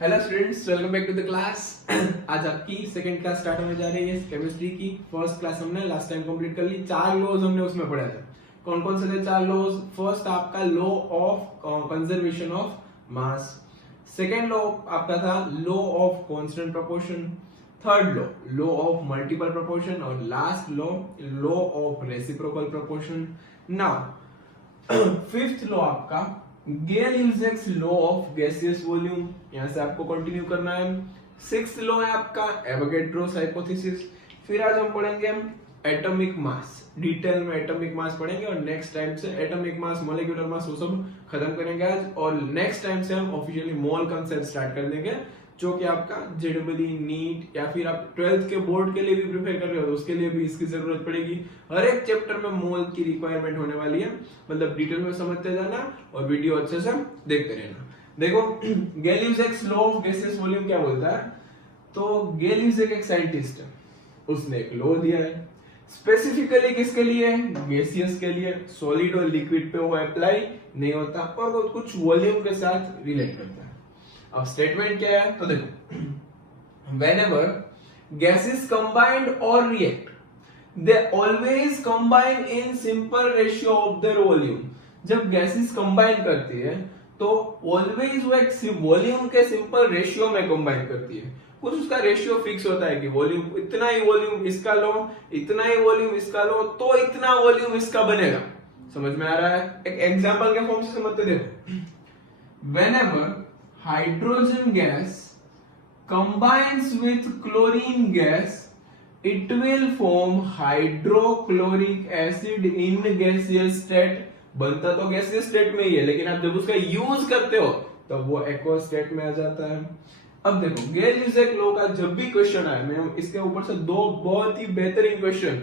Hello students, welcome back to the class. आज आपकी second class start होने जा रही है केमिस्ट्री की। फर्स्ट क्लास हमने लास्ट टाइम कंप्लीट कर ली। 4 लॉज हमने उसमें पढ़े थे। कौन कौन से थे 4 लॉज? फर्स्ट आपका law of conservation of mass, second law आपका था law of constant proportion, third law of multiple proportion और last law of reciprocal proportion. Now fifth law आपका Gay Lussac's law of gaseous volume, यहां से आपको continue करना है। सिक्स्थ लॉ है आपका एवोगैड्रोस हाइपोथेसिस। फिर आज हम पढ़ेंगे एटॉमिक मास, डिटेल में एटॉमिक मास पढ़ेंगे और नेक्स्ट टाइम से एटॉमिक मास, मॉलिक्यूलर मास वो सब खत्म करेंगे आज। और नेक्स्ट टाइम से हम ऑफिशियली मोल कंसेप्ट स्टार्ट कर देंगे, जो कि आपका जेडब्ल्यू नीट या फिर आप 12th के बोर्ड के लिए भी प्रिपेयर कर रहे हो तो उसके लिए भी इसकी जरूरत पड़ेगी। हर एक चैप्टर में मोल की रिक्वायरमेंट होने वाली है, मतलब डिटेल में समझते जाना और वीडियो अच्छे से देखते रहना। देखो गेल-यूजेक्स लॉ ऑफ गैसियस वॉल्यूम क्या बोलता है? तो गेल-यूजेक एक साइंटिस्ट है, उसने एक लॉ दिया है स्पेसिफिकली किसके लिए? गैसियस के लिए। सॉलिड और लिक्विड पे वो अप्लाई नहीं होता और वो कुछ वॉल्यूम के साथ रिलेट करता है। अब स्टेटमेंट क्या है? तो देखो, whenever gases combined or react, they always combine in simple ratio of their volume. जब गैसेस कंबाइन करती है तो ऑलवेज वो एक वॉल्यूम के सिंपल रेशियो में कंबाइन करती है। कुछ उसका रेशियो फिक्स होता है कि वॉल्यूम इतना ही वॉल्यूम इसका लो, इतना ही वॉल्यूम इसका लो तो इतना वॉल्यूम इसका बनेगा। समझ में आ रहा है? एक एग्जांपल के फॉर्म से समझते देखो, whenever hydrogen gas combines with chlorine gas, it will form hydrochloric acid in gaseous state. बनता तो गैसियस स्टेट में ही है, लेकिन आप जब उसका यूज करते हो तो वो एक्वस स्टेट में आ जाता है। अब देखो, गेल-यूजेक लॉ का जब भी क्वेश्चन आए, मैं इसके ऊपर से 2 बहुत ही बेहतरीन क्वेश्चन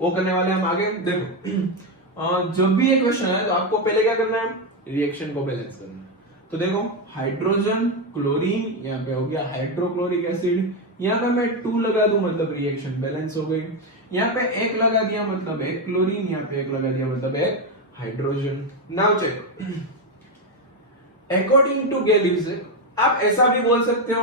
वो करने वाले हम आगे। देखो जब भी ये क्वेश्चन आए तो आपको पहले क्या करना है? रिएक्शन को बैलेंस करना है। तो देखो, हाइड्रोजन क्लोरीन, यहाँ पे हो गया हाइड्रोक्लोरिक एसिड, यहाँ पे मैं 2 लगा दूं मतलब रिएक्शन बैलेंस हो गई। यहाँ पे 1 लगा दिया मतलब 1 क्लोरीन, यहाँ पे 1 लगा दिया मतलब 1 hydrogen. Now check, according to Gay-Lussac आप ऐसा भी बोल सकते हो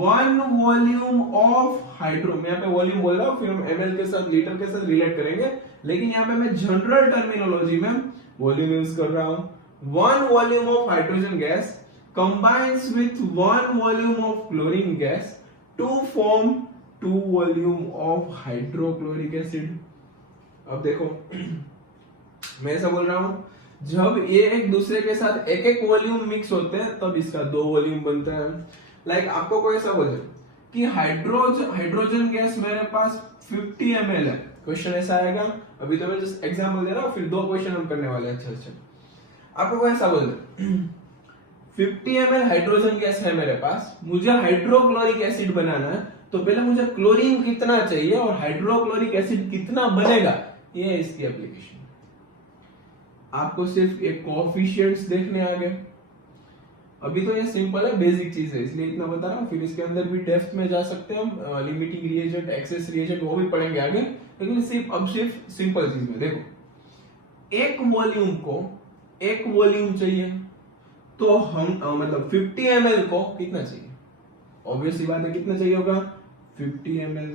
1 वॉल्यूम ऑफ हाइड्रो, मैं यहाँ पे वॉल्यूम बोल रहा हूँ, फिर हम ml के साथ लीटर के साथ रिलेट करेंगे, लेकिन यहाँ पे मैं जनरल टर्मिनोलॉजी में वॉल्यूम यूज कर रहा हूँ। 1 volume of hydrogen gas combines with 1 volume of chlorine gas to form 2 volume of hydrochloric acid. अब देखो मैं ऐसा बोल रहा हूं, जब ये एक दूसरे के साथ एक एक वॉल्यूम मिक्स होते हैं तब इसका 2 वॉल्यूम बनता है। लाइक आपको कोई ऐसा बोले कि हाइड्रोजन गैस मेरे पास 50 ml है, क्वेश्चन ऐसा आएगा। अभी तो मैं जस्ट एग्जांपल दे रहा हूं, फिर 2 क्वेश्चन हम करने वाले हैं। अच्छा, आपको ऐसा बोल दे 50 ml हाइड्रोजन गैस है मेरे पास, मुझे हाइड्रोक्लोरिक एसिड बनाना है, तो पहले मुझे क्लोरीन कितना चाहिए और हाइड्रोक्लोरिक एसिड कितना बनेगा, ये है इसकी एप्लीकेशन। आपको सिर्फ एक कोएफिशिएंट्स देखने आ गए। अभी तो ये सिंपल है, बेसिक चीज है, इसलिए इतना बता रहा हूं। फिर इसके अंदर भी डेप्थ में जा सकते हैं हम, लिमिटिंग रिएजेंट, एक्सेस रिएजेंट वो भी पढ़ेंगे आगे, लेकिन सिर्फ सिंपल चीज में देखो, एक वॉल्यूम को एक वॉल्यूम चाहिए तो हम मतलब 50 ml को कितना चाहिए? ऑब्वियस सी बात है, कितना चाहिए होगा? 50 ml।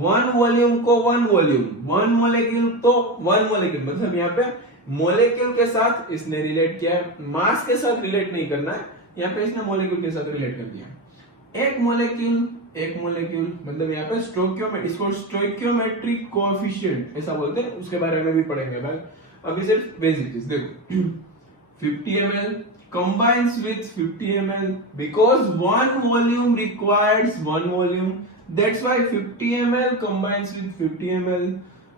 1 वॉल्यूम को 1 वॉल्यूम, 1 मोलेक्यूल तो 1 मोलेक्यूल, मतलब यहाँ पे मोलेक्यूल के साथ इसने रिलेट किया है, मास के साथ रिलेट नहीं करना है, यहाँ पे इसने मोलेक्यूल के साथ रिलेट कर दिया। एक मोलेक्यूल मतलब यहाँ पे स्टोइकियोमेट्रिक कोएफिशिएंट ऐसा बोलते हैं, उसके बारे में भी पढ़ेंगे भाई। अभी सिर्फ बेसिक चीज देखो, 50 ml combines with 50 ml because 1 volume requires 1 volume, that's why 50 ml combines with 50 ml.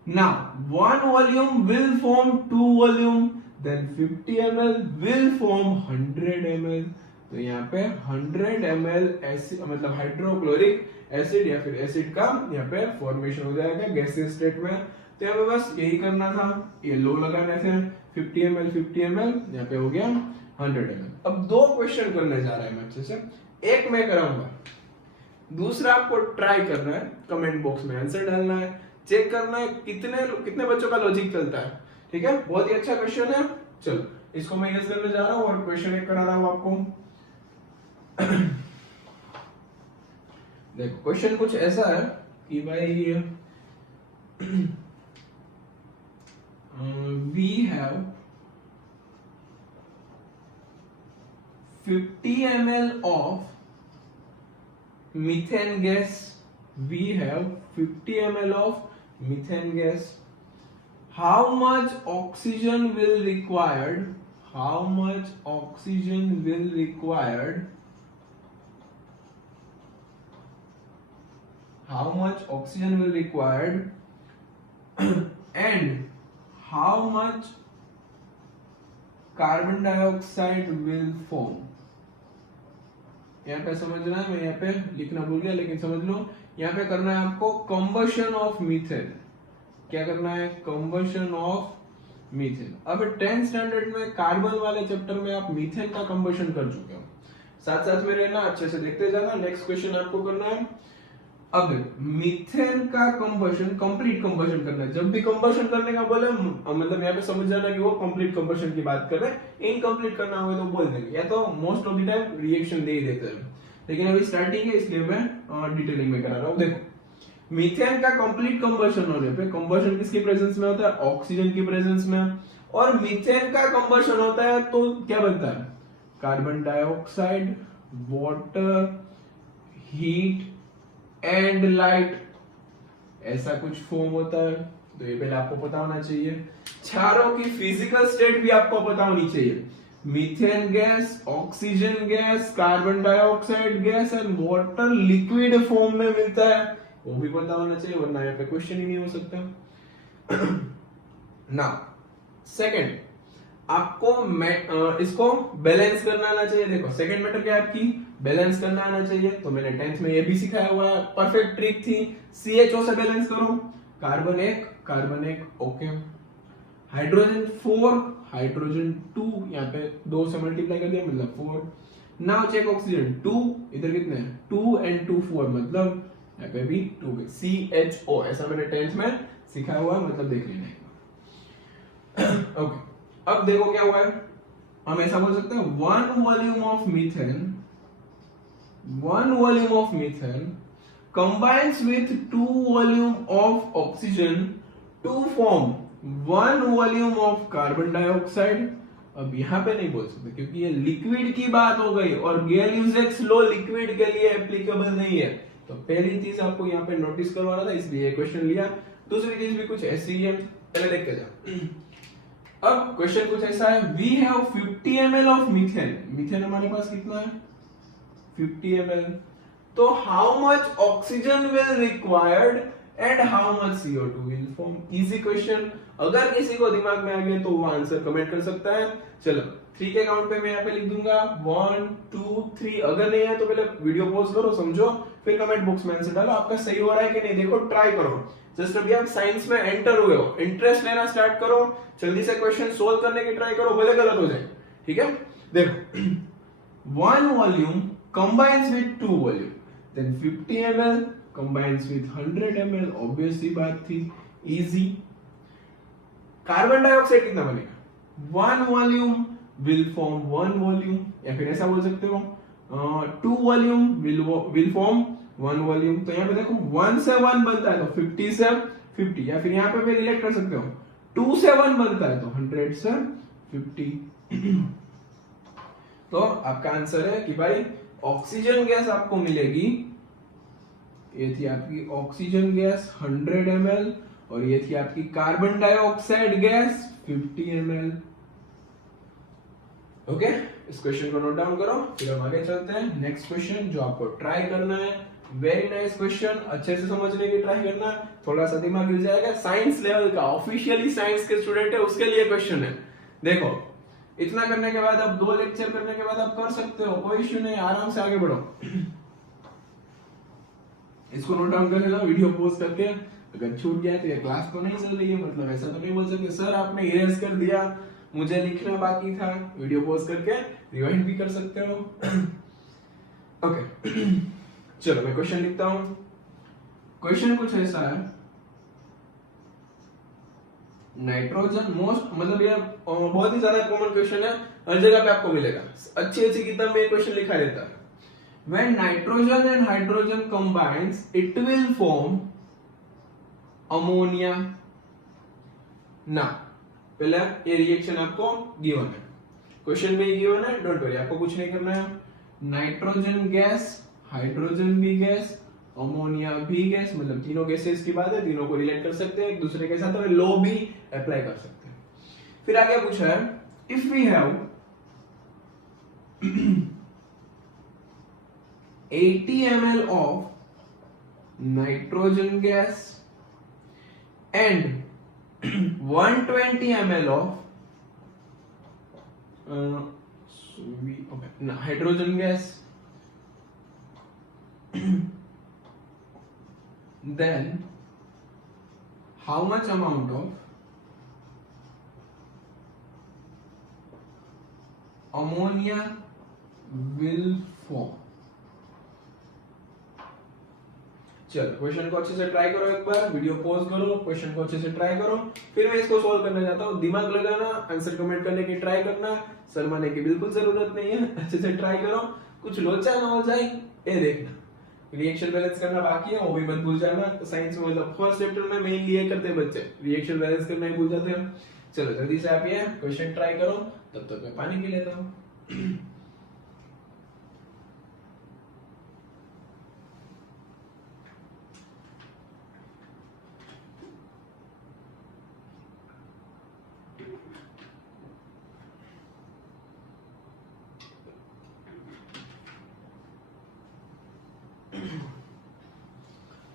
Now 1 volume will form 2 volume, then 50 ml will form 100 ml. तो यहाँ पे 100 ml एसिड मतलब हाइड्रोक्लोरिक एसिड या फिर एसिड का यहाँ पे फॉर्मेशन हो जाएगा गैसियस स्टेट में। तो यहाँ पे बस यही करना था, ये लो लगाने थे 50 ml, यहाँ पे हो गया 100 ml। अब 2 क्वेश्चन करने जा रहा है मैं अच्छे से, एक मैं कराऊंगा, दूसरा आपको ट्राई करना है, कमेंट बॉक्स में आंसर डालना है, चेक करना है कितने बच्चों का लॉजिक चलता है। ठीक है, बहुत ही अच्छा क्वेश्चन है। चलो इसको मैं यूज करने जा रहा हूँ और क्वेश्चन एक करा रहा हूँ आपको। देखो क्वेश्चन कुछ ऐसा है कि भाई we have 50 ml of methane gas. We have 50 ml of methane gas. How much oxygen will required? How much oxygen will required? How much oxygen will required? And how much carbon dioxide will form? यहाँ पे समझना है, मैं यहाँ पे लिखना भूल गया लेकिन समझ लो, यहाँ पे करना है आपको कंबशन ऑफ मीथेन। क्या करना है? Combustion of methane. अब 10th स्टैंडर्ड में कार्बन वाले चैप्टर में आप मीथेन का कंबशन कर चुके हो, साथ साथ में रहना, अच्छे से देखते जाना। नेक्स्ट क्वेश्चन आपको करना है, अब मीथेन का कंबशन, कंप्लीट कंबशन करना है। जब भी कंबशन करने का बोले मतलब यहाँ पे समझ जाना कि वो कंप्लीट कंबशन की बात कर रहे हैं। इनकम्प्लीट करना होगा तो बोल देंगे, या तो most of the time reaction दे ही देते हैं, लेकिन अभी स्टार्टिंग है इसलिए मैं डिटेलिंग में करा रहा हूँ। देखो मीथेन का कंप्लीट कंबशन होने पे, कंबशन किसकी प्रेजेंस में होता है? ऑक्सीजन की प्रेजेंस में। और मीथेन का कंबशन होता है तो क्या बनता है? Carbon dioxide, water, heat and light, ऐसा कुछ फॉर्म होता है। तो ये पहले आपको पता होना चाहिए। चारों की फिजिकल स्टेट भी आपको पता होनी चाहिए। Methane gas, oxygen gas, carbon dioxide gas and water liquid form में मिलता है, वो भी पता होना चाहिए, वरना यहाँ पे क्वेश्चन ही नहीं हो सकता। नाउ सेकंड, आपको इसको बैलेंस करना आना चाहिए। देखो सेकंड मैटर क्या है आपकी? बैलेंस करना आना चाहिए। तो मैंने 10th में ये भी सिखाया हुआ है, परफेक्ट ट्रिक थी। CHO से बैलेंस करो, कार्बन 1 ओके, हाइड्रोजन 4 हाइड्रोजन 2, यहाँ पे 2 से मल्टीप्लाई कर दिया मतलब 4। नाउ चेक ऑक्सीजन 2, इधर कितने हैं? 2 and 2 4, मतलब यहाँ पे भी 2 CHO, ऐसा मैंने 10th में सिखाया हुआ है, मतलब देख लेना। ओके, अब देखो क्या हुआ है, हम ऐसा बोल सकते हैं 1 volume of methane combines with 2 volume of oxygen to form 1 volume of carbon dioxide। अब यहां पे नहीं बोल सकते क्योंकि ये लिक्विड की बात हो गई और गेल-यूजेक्स लॉ लिक्विड के लिए एप्लीकेबल नहीं है। तो पहली चीज आपको यहाँ पे नोटिस करवाना था, इसलिए ये क्वेश्चन लिया। दूसरी चीज भी कुछ ऐसी ही है, पहले देखते जाओ। अब क्वेश्चन कुछ ऐसा है, we have 50 ml of methane. Methane हमारे पास कितना है? 50 ml। तो how much oxygen will required and how much CO2 will form? Easy question. अगर किसी को दिमाग में आ गया तो वो आंसर कमेंट कर सकता है। चलो 3 के काउंट पे मैं यहाँ पे लिख दूंगा 1 2 3। अगर नहीं है तो पहले वीडियो पॉज करो, समझो, फिर कमेंट बॉक्स में आंसर डालो। आपका सही हो रहा है कि नहीं देखो, ट्राई करो। जस्ट अभी आप साइंस में एंटर हुए हो, इंटरेस्ट लेना स्टार्ट करो, जल्दी से क्वेश्चन सोल्व करने की ट्राई करो, भले गलत हो जाए, ठीक है। देखो 1 volume combines with 2 volume, then 50 ml combines with 100 ml, obvious सी बात थी, easy। कार्बन डाइऑक्साइड कितना बनेगा? 1 वॉल्यूम will form 1 वॉल्यूम, या फिर ऐसा बोल सकते हो 2 वॉल्यूम will form 1 वॉल्यूम। तो यहाँ पे देखो 1 से 1 बनता है तो 50 से 50, या फिर यहाँ पे भी रिलेट कर सकते हो 2 से 1 बनता है तो 100 से 50। तो आपका आंसर है कि भाई ऑक्सीजन गैस आपको मिलेगी, ये थी आपकी ऑक्सीजन गैस 100 ml और ये थी आपकी carbon dioxide gas 50 ml। Okay, इस क्वेश्चन को नोट डाउन करो, फिर हम आगे चलते हैं। नेक्स्ट क्वेश्चन जो आपको ट्राई करना है, वेरी नाइस क्वेश्चन, अच्छे से समझने की ट्राई करना, थोड़ा सा दिमाग हिल जाएगा। साइंस लेवल का, ऑफिशियली साइंस के स्टूडेंट है उसके लिए क्वेश्चन है। देखो इतना करने के बाद, अब 2 लेक्चर करने के बाद आप कर सकते हो, कोई इश्यू नहीं, आराम से आगे बढ़ो। इसको नोट डाउन कर लेना वीडियो पॉज करके। अगर छूट गया तो ये क्लास तो नहीं चल रही है, मतलब ऐसा तो नहीं बोल सकते सर आपने इरेज कर दिया, मुझे लिखना बाकी था। वीडियो पॉज करके रिवाइंड भी कर सकते हो। ओके चलो मैं क्वेश्चन लिखता हूं। क्वेश्चन कुछ ऐसा है, नाइट्रोजन मोस्ट, मतलब ये बहुत ही ज्यादा कॉमन क्वेश्चन है, हर जगह पे आपको मिलेगा, अच्छी अच्छी किताब में ये क्वेश्चन लिखा रहता है। when nitrogen and hydrogen combines it will form ammonia. ना पहले ये रिएक्शन आपको गिवन है, क्वेश्चन में ही गिवन है, डोंट वरी, आपको कुछ नहीं करना है। नाइट्रोजन गैस, हाइड्रोजन भी गैस, अमोनिया भी गैस, मतलब तीनों गैसेस की बात है, तीनों को रिलेट कर सकते हैं एक दूसरे के साथ, और लॉ भी अप्लाई कर सकते हैं। फिर आगे पूछा है if we have 80 ml of nitrogen gas and 120 ml of hydrogen gas, then how much amount of ammonia will form? चलो क्वेश्चन को अच्छे से ट्राई करो, एक बार वीडियो पॉज करो, क्वेश्चन को अच्छे से ट्राई करो, फिर मैं इसको सॉल्व करना चाहता हूँ। दिमाग लगाना, आंसर कमेंट करने की ट्राई करना, शर्माने की बिल्कुल जरूरत नहीं है, अच्छे से ट्राई करो, कुछ लोचा ना हो जाए ये देखना। रिएक्शन बैलेंस करना बाकी है, वो भी मत भूल जाना। साइंस में मतलब फर्स्ट चैप्टर में मेनली ये करते हैं बच्चे, रिएक्शन बैलेंस करना ही भूल जाते हैं। चलो जल्दी से आप ये क्वेश्चन ट्राई करो, तब तक मैं पानी पी लेता हूँ।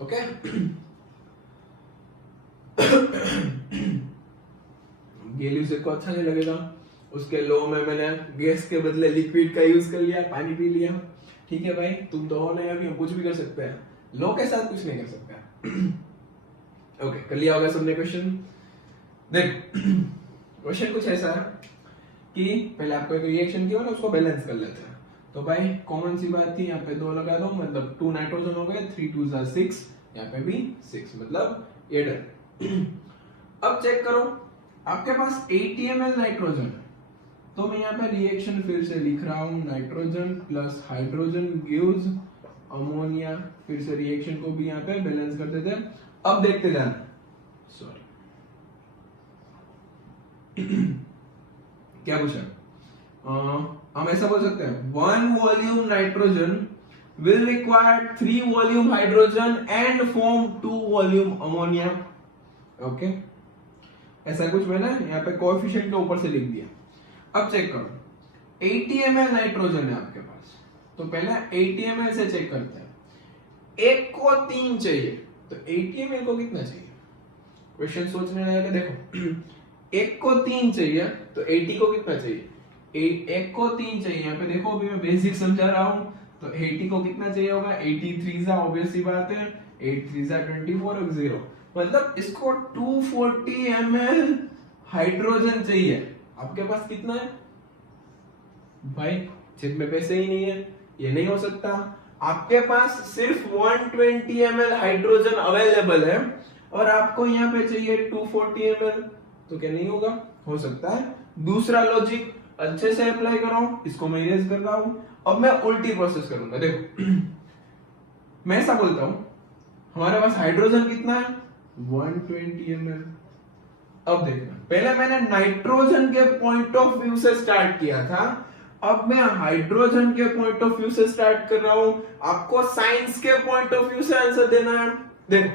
ओके गैल्यूसेट को अच्छा नहीं लगेगा, उसके लो में मैंने गैस के बदले लिक्विड का यूज कर लिया, पानी पी लिया। ठीक है भाई, तुम तो हो नहीं अभी, हम कुछ भी कर सकते हैं, लो के साथ कुछ नहीं कर सकते। ओके कर लिया होगा सबने क्वेश्चन। देख क्वेश्चन कुछ ऐसा है कि पहले आपको एक रिएक्शन किया ना, उसको बैलेंस कर लेते हैं। तो भाई कॉमन सी बात थी, यहाँ पे 2 लगा दो, मतलब 2 नाइट्रोजन हो गए, 3 2 6, यहाँ पे भी 6, मतलब ये डन। अब चेक करो, आपके पास 80 ml नाइट्रोजन है, तो मैं यहाँ पे रिएक्शन फिर से लिख रहा हूँ, nitrogen plus hydrogen gives ammonia. फिर से रिएक्शन को भी यहाँ पे बैलेंस कर देते हैं। अब देखते जाना, सॉरी क्या पूछा, हम ऐसा बोल सकते हैं 1 volume nitrogen will require 3 volume hydrogen and form 2 volume ammonia. Okay ऐसा कुछ मैंने यहाँ पे कोएफिशिएंट के ऊपर से लिख दिया। अब चेक करो, 80 ml नाइट्रोजन है आपके पास, तो पहले 80 ml से चेक करते हैं। एक को 3 चाहिए, तो 80 ml को कितना चाहिए, क्वेश्चन सोचने लगा। देखो एक को 3 चाहिए, तो 80 को कितना चाहिए, एक को 3 चाहिए। यहाँ पे देखो अभी मैं बेसिक समझा रहा हूँ, तो 80 को कितना चाहिए होगा, 83 सा ऑब्वियस सी बात है, 83 सा 24 और 0, मतलब इसको 240 ml हाइड्रोजन चाहिए। आपके पास कितना है भाई, जेब में पैसे ही नहीं है, ये नहीं हो सकता। आपके पास सिर्फ 120 ml हाइड्रोजन अवेलेबल है और आपको यहाँ पे चाहिए 240 ml, तो क्या नहीं होगा, हो सकता है। दूसरा लॉजिक अच्छे से अप्लाई करो, इसको मैं इरेज कर रहा हूं। अब मैं उल्टी प्रोसेस करूंगा। देखो मैं ऐसा बोलता हूं, हमारे पास हाइड्रोजन कितना है 120 ml। अब देखना, पहले मैंने नाइट्रोजन के पॉइंट ऑफ व्यू से स्टार्ट किया था, अब मैं हाइड्रोजन के पॉइंट ऑफ व्यू से स्टार्ट कर रहा हूं। आपको साइंस के पॉइंट ऑफ व्यू से आंसर देना है। देखो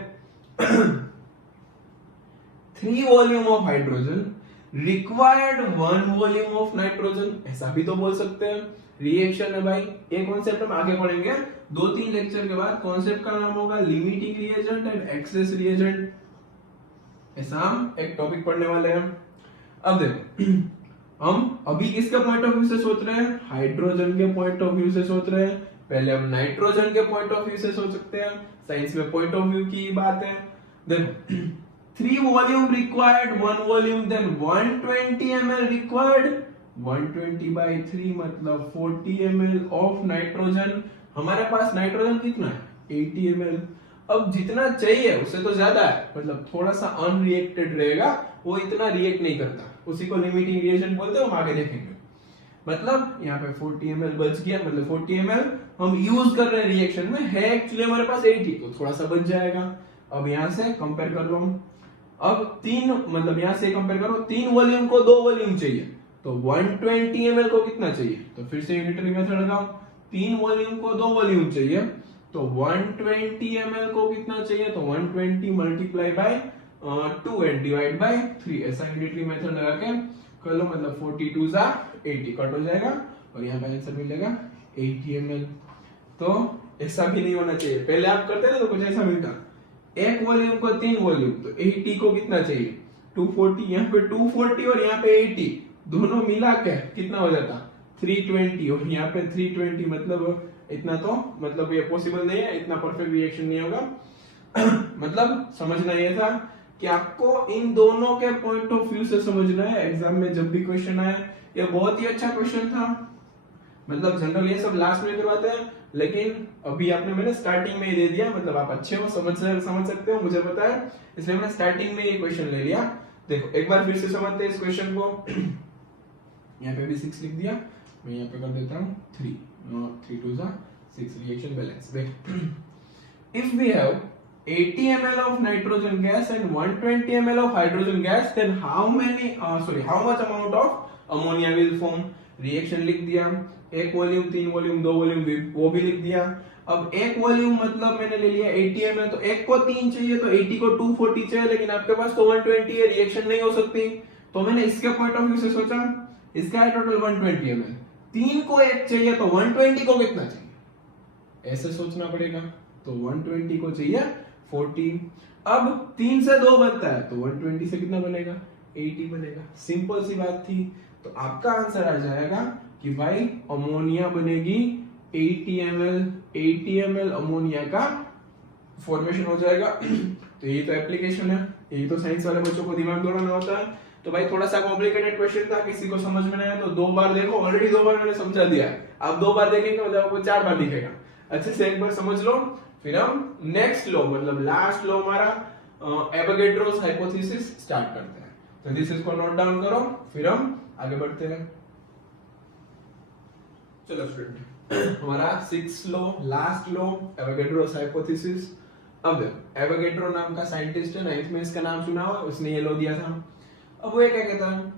3 volume of hydrogen required 1 volume of nitrogen, ऐसा भी तो बोल सकते हैं। रिएक्शन है भाई, ये कॉन्सेप्ट हम आगे पढ़ेंगे 2-3 लेक्चर के बाद। कॉन्सेप्ट का नाम होगा limiting reagent and access reagent, ऐसा हम एक टॉपिक पढ़ने वाले हैं। अब देखो हम अभी किसके पॉइंट ऑफ व्यू से सोच रहे हैं, हाइड्रोजन के पॉइंट ऑफ व्यू से सोच रहे हैं। पहले हम नाइट्रोजन के पॉइंट ऑफ व्यू से सोच सकते हैं, साइंस में पॉइंट ऑफ व्यू की बात है। देखो 3 volume required, 1 volume, then 120 ml required, 120 by 3 मतलब 40 ml ऑफ नाइट्रोजन। हमारे पास नाइट्रोजन कितना है 80 ml। अब जितना चाहिए उससे तो ज्यादा है, मतलब थोड़ा सा अनरिएक्टेड रहेगा, वो इतना रिएक्ट नहीं करता, उसी को लिमिटिंग रिएजेंट बोलते हैं, हम आगे देखेंगे। मतलब यहाँ पे 40 ml बच गया, मतलब 40 ml हम यूज कर रहे हैं रिएक्शन में, है एक्चुअली हमारे पास 80, तो थोड़ा सा बच जाएगा। अब यहाँ से कंपेयर कर लो, अब तीन मतलब यहाँ से कंपेयर करो, 3 वॉल्यूम को 2 वॉल्यूम चाहिए, तो 120 ml को कितना चाहिए, तो फिर से यूनिटरी मेथड लगाओ, 3 वॉल्यूम को 2 वॉल्यूम चाहिए, तो 120 ml को कितना चाहिए, तो 120 multiply by 2 and divide by 3, ऐसा यूनिटरी मेथड लगा के कर लो, मतलब 42 जा 80 कट हो जाएगा और यहाँ पे आंसर मिलेगा 80 ml। तो ऐसा भी नहीं होना चाहिए, पहले आप करते ना तो कुछ ऐसा मिलता, एक वॉल्यूम को 3 वॉल्यूम, तो 80 को कितना चाहिए 240, यहाँ पे 240 और यहाँ पे 80 दोनों मिला के कितना हो जाता 320, और यहाँ पे 320, मतलब इतना तो मतलब ये पॉसिबल नहीं है, इतना परफेक्ट रिएक्शन नहीं होगा। मतलब समझना ये था कि आपको इन दोनों के पॉइंट ऑफ व्यू से समझना है, एग्जाम में जब भी क्वेश्चन आए। ये बहुत ही अच्छा क्वेश्चन था, मतलब जनरल ये सब लास्ट में करवाते हैं, लेकिन अभी आपने मैंने स्टार्टिंग में ही दे दिया, मतलब आप अच्छे हो, समझ सकते हो, मुझे पता है, इसलिए मैंने स्टार्टिंग में ये क्वेश्चन ले लिया। देखो एक बार फिर से समझते हैं इस क्वेश्चन को। यहाँ पे भी 6 लिख दिया, मैं यहाँ पे कर देता हूँ 3 2 6 रिएक्शन बैलेंस। देख if we have 80 ml of nitrogen gas and 120 ml of hydrogen gas, then how much amount of ammonia will form? Reaction लिख दिया, एक वॉल्यूम 3 वॉल्यूम 2 वॉल्यूम वो भी लिख दिया। अब एक वॉल्यूम मतलब मैंने ले लिया 80 ml, तो एक को 3 चाहिए, तो 80 को 240 चाहिए, लेकिन आपके पास तो 120 है, रिएक्शन नहीं हो सकती, तो मैंने इसके पॉइंट ऑफ व्यू से सोचा इसका है टोटल 120 ml, 3 को 1 चाहिए, तो 120 को कितना चाहिए, ऐसे सोचना पड़ेगा, तो 120 को चाहिए 40। अब 3 से 2 बनता है, तो 120 से कितना बनेगा 80 बनेगा, सिंपल सी बात थी। तो आपका आंसर आ जाएगा कि भाई अमोनिया बनेगी 80 ml अमोनिया का फॉर्मेशन हो जाएगा। तो ये तो एप्लीकेशन है, यही तो साइंस वाले बच्चों को दिमाग दौड़ाना होता है। तो भाई थोड़ा सा कॉम्प्लिकेटेड क्वेश्चन था, किसी को समझ में नहीं आया तो 2 बार देखो, ऑलरेडी 2 बार मैंने समझा दिया है, आप 2 बार देखेंगे तो आपको 4 बार दिखेगा, अच्छे से एक बार समझ लो। फिर हम नेक्स्ट लॉ मतलब लास्ट लॉ हमारा एवोगैड्रोस हाइपोथेसिस स्टार्ट करते हैं। तो दिस इसको नोट डाउन करो, फिर हम आगे बढ़ते हैं। चलो स्टूडेंट, हमारा 6th law last law Avogadro's hypothesis. अब एवोगैड्रो नाम का साइंटिस्ट है, 9th में इसका नाम सुना हुआ, उसने ये लॉ दिया था। अब वो क्या कहता है,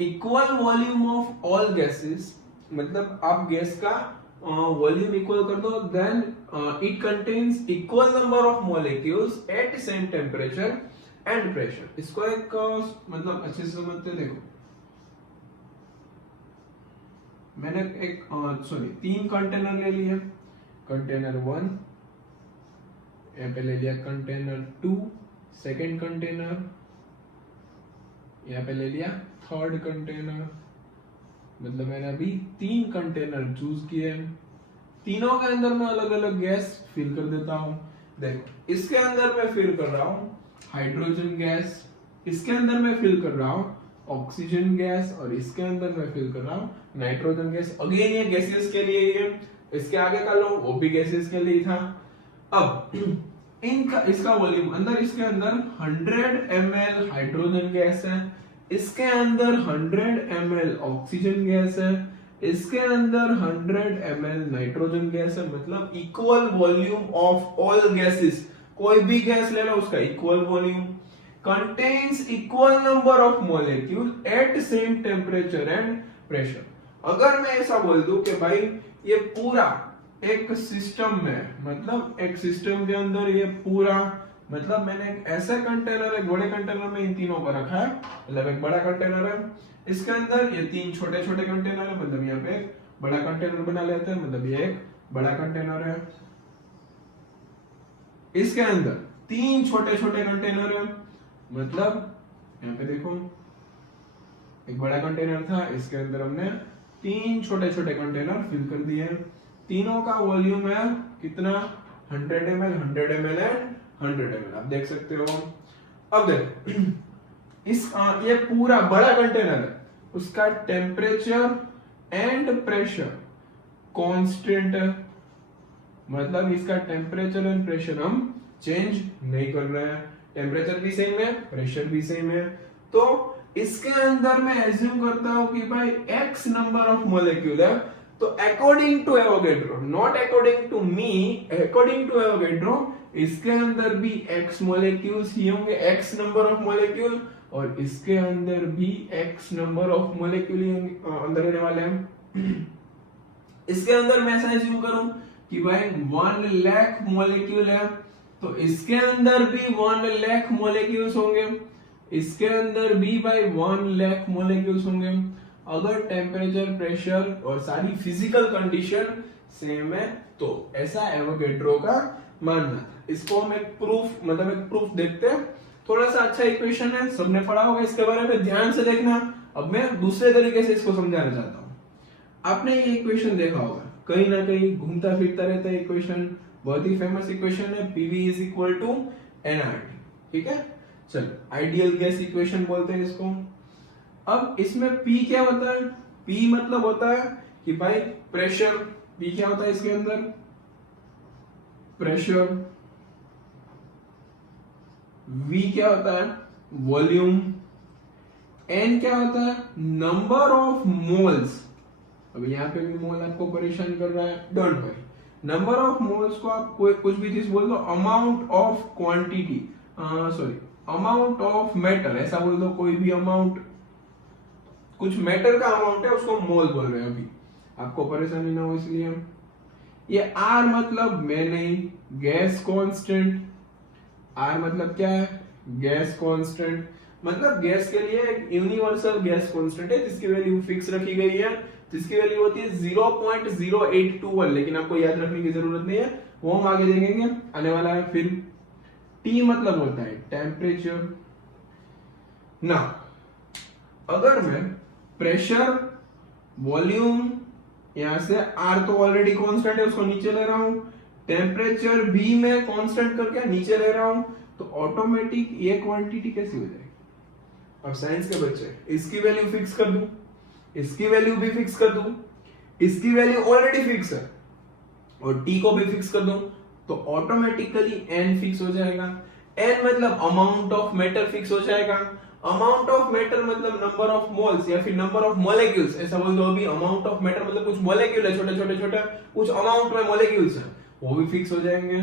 equal volume of all gases, मतलब आप गैस का वॉल्यूम इक्वल कर दो, then it contains equal number of molecules at same temperature and pressure. इसको एक मतलब अच्छे से समझते, देखो मैंने एक 3 कंटेनर ले लिए, कंटेनर 1 यहाँ पे ले लिया, कंटेनर 2 सेकेंड कंटेनर, यहाँ पे ले लिया थर्ड कंटेनर, मतलब मैंने अभी 3 कंटेनर चूज किए, तीनों के अंदर मैं अलग अलग गैस फिल कर देता हूं। देखो इसके अंदर मैं फिल कर रहा हूं हाइड्रोजन गैस, इसके अंदर मैं फिल कर रहा हूं ऑक्सीजन गैस, और इसके अंदर मैं फिल कर रहा हूं नाइट्रोजन गैस। अगेन ये गैसेस के लिए ही है, इसके आगे का लो वो भी गैसेस के लिए था। अब इनका इसका वॉल्यूम अंदर, इसके अंदर 100 ml हाइड्रोजन गैस है, इसके अंदर 100 ml ऑक्सीजन गैस है, इसके अंदर 100 ml नाइट्रोजन गैस है, मतलब equal volume of all gases. कोई भी गैस ले लो उसका equal volume, contains equal number of molecule eight same temperature and pressure. अगर मैं ऐसा बोल दूं कि भाई ये पूरा एक सिस्टम में, मतलब एक सिस्टम के अंदर ये पूरा, मतलब मैंने एक ऐसे कंटेनर, एक बड़े कंटेनर में इन तीनों को रखा है, मतलब एक बड़ा कंटेनर है, इसके अंदर ये 3 छोटे छोटे कंटेनर है, मतलब यहाँ पे एक बड़ा कंटेनर बना लेते हैं, मतलब ये एक बड़ा कंटेनर है, इसके अंदर 3 छोटे छोटे कंटेनर है, मतलब यहाँ पे देखो एक बड़ा कंटेनर था, इसके अंदर हमने 3 छोटे छोटे कंटेनर फिल कर दिए, तीनों का वॉल्यूम है कितना 100 ml 100 ml एंड 100 ml, आप देख सकते हो। अब देखो इस ये पूरा बड़ा कंटेनर है, उसका टेम्परेचर एंड प्रेशर कांस्टेंट है, मतलब इसका टेम्परेचर एंड प्रेशर हम चेंज नहीं कर रहे हैं, टेम्परेचर भी सेम है, प्रेशर भी सेम है। तो इसके अंदर मैं एज्यूम करता हूं कि भाई x नंबर ऑफ मॉलिक्यूल है, तो according to Avogadro, not according to me, according to Avogadro इसके अंदर भी x मॉलिक्यूल्स ही होंगे, x नंबर ऑफ मॉलिक्यूल, और इसके अंदर भी x नंबर ऑफ मॉलिक्यूल ही अंदर रहने वाले हैं। इसके अंदर मैं ऐसा एज्यूम करूं कि भाई 1 लाख मॉलिक्यूल है, तो इसके अंदर भी 1 लाख मॉलिक्यूल्स होंगे, इसके अंदर भी भाई 1 लाख मॉलिक्यूल्स होंगे, अगर टेम्परेचर, प्रेशर और सारी फिजिकल कंडीशन सेम है तो। ऐसा एवोगैड्रो का मानना था। इसको हम एक प्रूफ देखते हैं। थोड़ा सा अच्छा इक्वेशन है, सबने पढ़ा होगा इसके बारे में, ध्यान से देखना। अब मैं दूसरे तरीके से इसको समझाना चाहता हूँ। आपने ये इक्वेशन देखा होगा, कहीं ना कहीं घूमता फिरता रहता है इक्वेशन, बहुत ही फेमस इक्वेशन है, PV is equal to nRT। ठीक है, चलो आइडियल गैस इक्वेशन बोलते हैं इसको। अब इसमें P क्या होता है? P मतलब होता है कि भाई प्रेशर, P क्या होता है इसके अंदर? प्रेशर। V क्या होता है? वॉल्यूम। N क्या होता है? Number of moles. अब यहाँ पे भी मोल आपको परेशान कर रहा है, don't worry. Number of moles को आप कोई कुछ भी चीज बोल दो, amount of quantity, sorry amount of matter, ऐसा बोल दो, कोई भी अमाउंट, कुछ मेटर का अमाउंट है उसको मोल बोल रहे हैं। अभी आपको परेशानी ना हो इसलिए। ये R मतलब मैं नहीं, गैस कांस्टेंट। R मतलब क्या है? Gas constant. मतलब गैस के लिए एक यूनिवर्सल गैस कांस्टेंट है जिसकी वैल्यू फिक्स रखी गई है, जिसकी वैल्यू होती है 0.0821, लेकिन आपको याद रखने की जरूरत नहीं है, वो हम आगे देखेंगे, आने वाला है। फिर T मतलब होता है टेम्परेचर। ना अगर मैं प्रेशर, वॉल्यूम, यहां से R तो ऑलरेडी कांस्टेंट है उसको नीचे ले रहा हूं, टेम्परेचर भी मैं कांस्टेंट करके नीचे ले रहा हूं, तो ऑटोमेटिक ये क्वांटिटी कैसी हो जाएगी? अब साइंस के बच्चे, इसकी वैल्यू फिक्स कर दूं, इसकी वैल्यू भी फिक्स कर दूं, इसकी वैल्यू ऑलरेडी फिक्स है, और T को भी फिक्स कर दूं, तो ऑटोमेटिकली N फिक्स हो जाएगा। N मतलब अमाउंट ऑफ मैटर फिक्स हो जाएगा। अमाउंट ऑफ मैटर मतलब नंबर ऑफ मोल्स या फिर नंबर ऑफ मॉलिक्यूल्स, ऐसा बोल दो। अभी अमाउंट ऑफ मैटर मतलब कुछ मॉलिक्यूल है, छोटे छोटे छोटे, कुछ अमाउंट में मॉलिक्यूल्स है, वो भी फिक्स हो जाएंगे।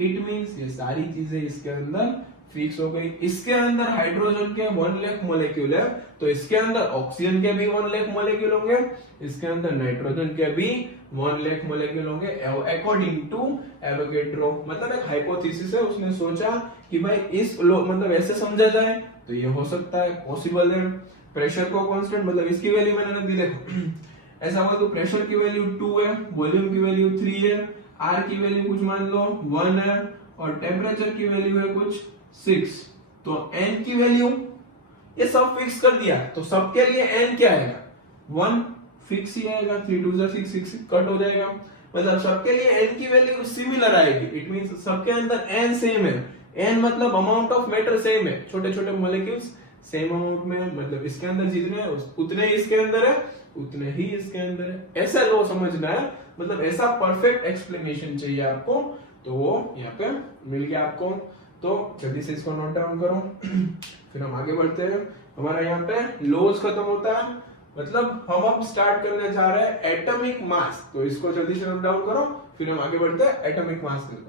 इट मींस ये सारी चीजें इसके अंदर फिक्स हो गई। इसके अंदर हाइड्रोजन के 1 लाख मॉलिक्यूल है, तो इसके अंदर ऑक्सीजन के भी 1 लाख मॉलिक्यूल होंगे, इसके अंदर नाइट्रोजन के भी 1 लाख मॉलिक्यूल होंगे, अकॉर्डिंग टू एवोगैड्रो। मतलब एक हाइपोथेसिस है, उसने सोचा कि भाई इस मतलब ऐसे समझा जाए तो ये हो सकता है, पॉसिबल है। प्रेशर को कांस्टेंट, मतलब इसकी वैल्यू मैंने रख दी, देखो ऐसा बोल दो, प्रेशर की वैल्यू 2 है, वॉल्यूम की वैल्यू 3 है, R की वैल्यू कुछ मान लो 1 है, और टेम्परेचर की वैल्यू है कुछ 6, तो N की वैल्यू ये सब फिक्स कर दिया, तो सबके लिए N क्या आएगा? 1 फिक्स ही आएगा, 3 2 6 6 कट हो जाएगा, मतलब सबके लिए N की वैल्यू सिमिलर आएगी। इट मींस सबके अंदर N सेम है। N मतलब अमाउंट ऑफ मैटर सेम है, छोटे छोटे मॉलिक्यूल्स सेम अमाउंट में, मतलब इसके अंदर जितने उतने ही इसके अंदर है, उतने ही इसके अंदर है। ऐसा लो समझना है, मतलब ऐसा परफेक्ट एक्सप्लेनेशन चाहिए आपको, तो वो यहाँ पे मिल गया आपको। तो जल्दी से इसको नोट डाउन करो, फिर हम आगे बढ़ते हैं। हमारा यहाँ पे लॉज खत्म होता है, मतलब हम अब स्टार्ट करने जा रहे हैं एटॉमिक मास, तो इसको जल्दी से नोट डाउन करो, फिर हम आगे बढ़ते हैं एटॉमिक मास के ऊपर।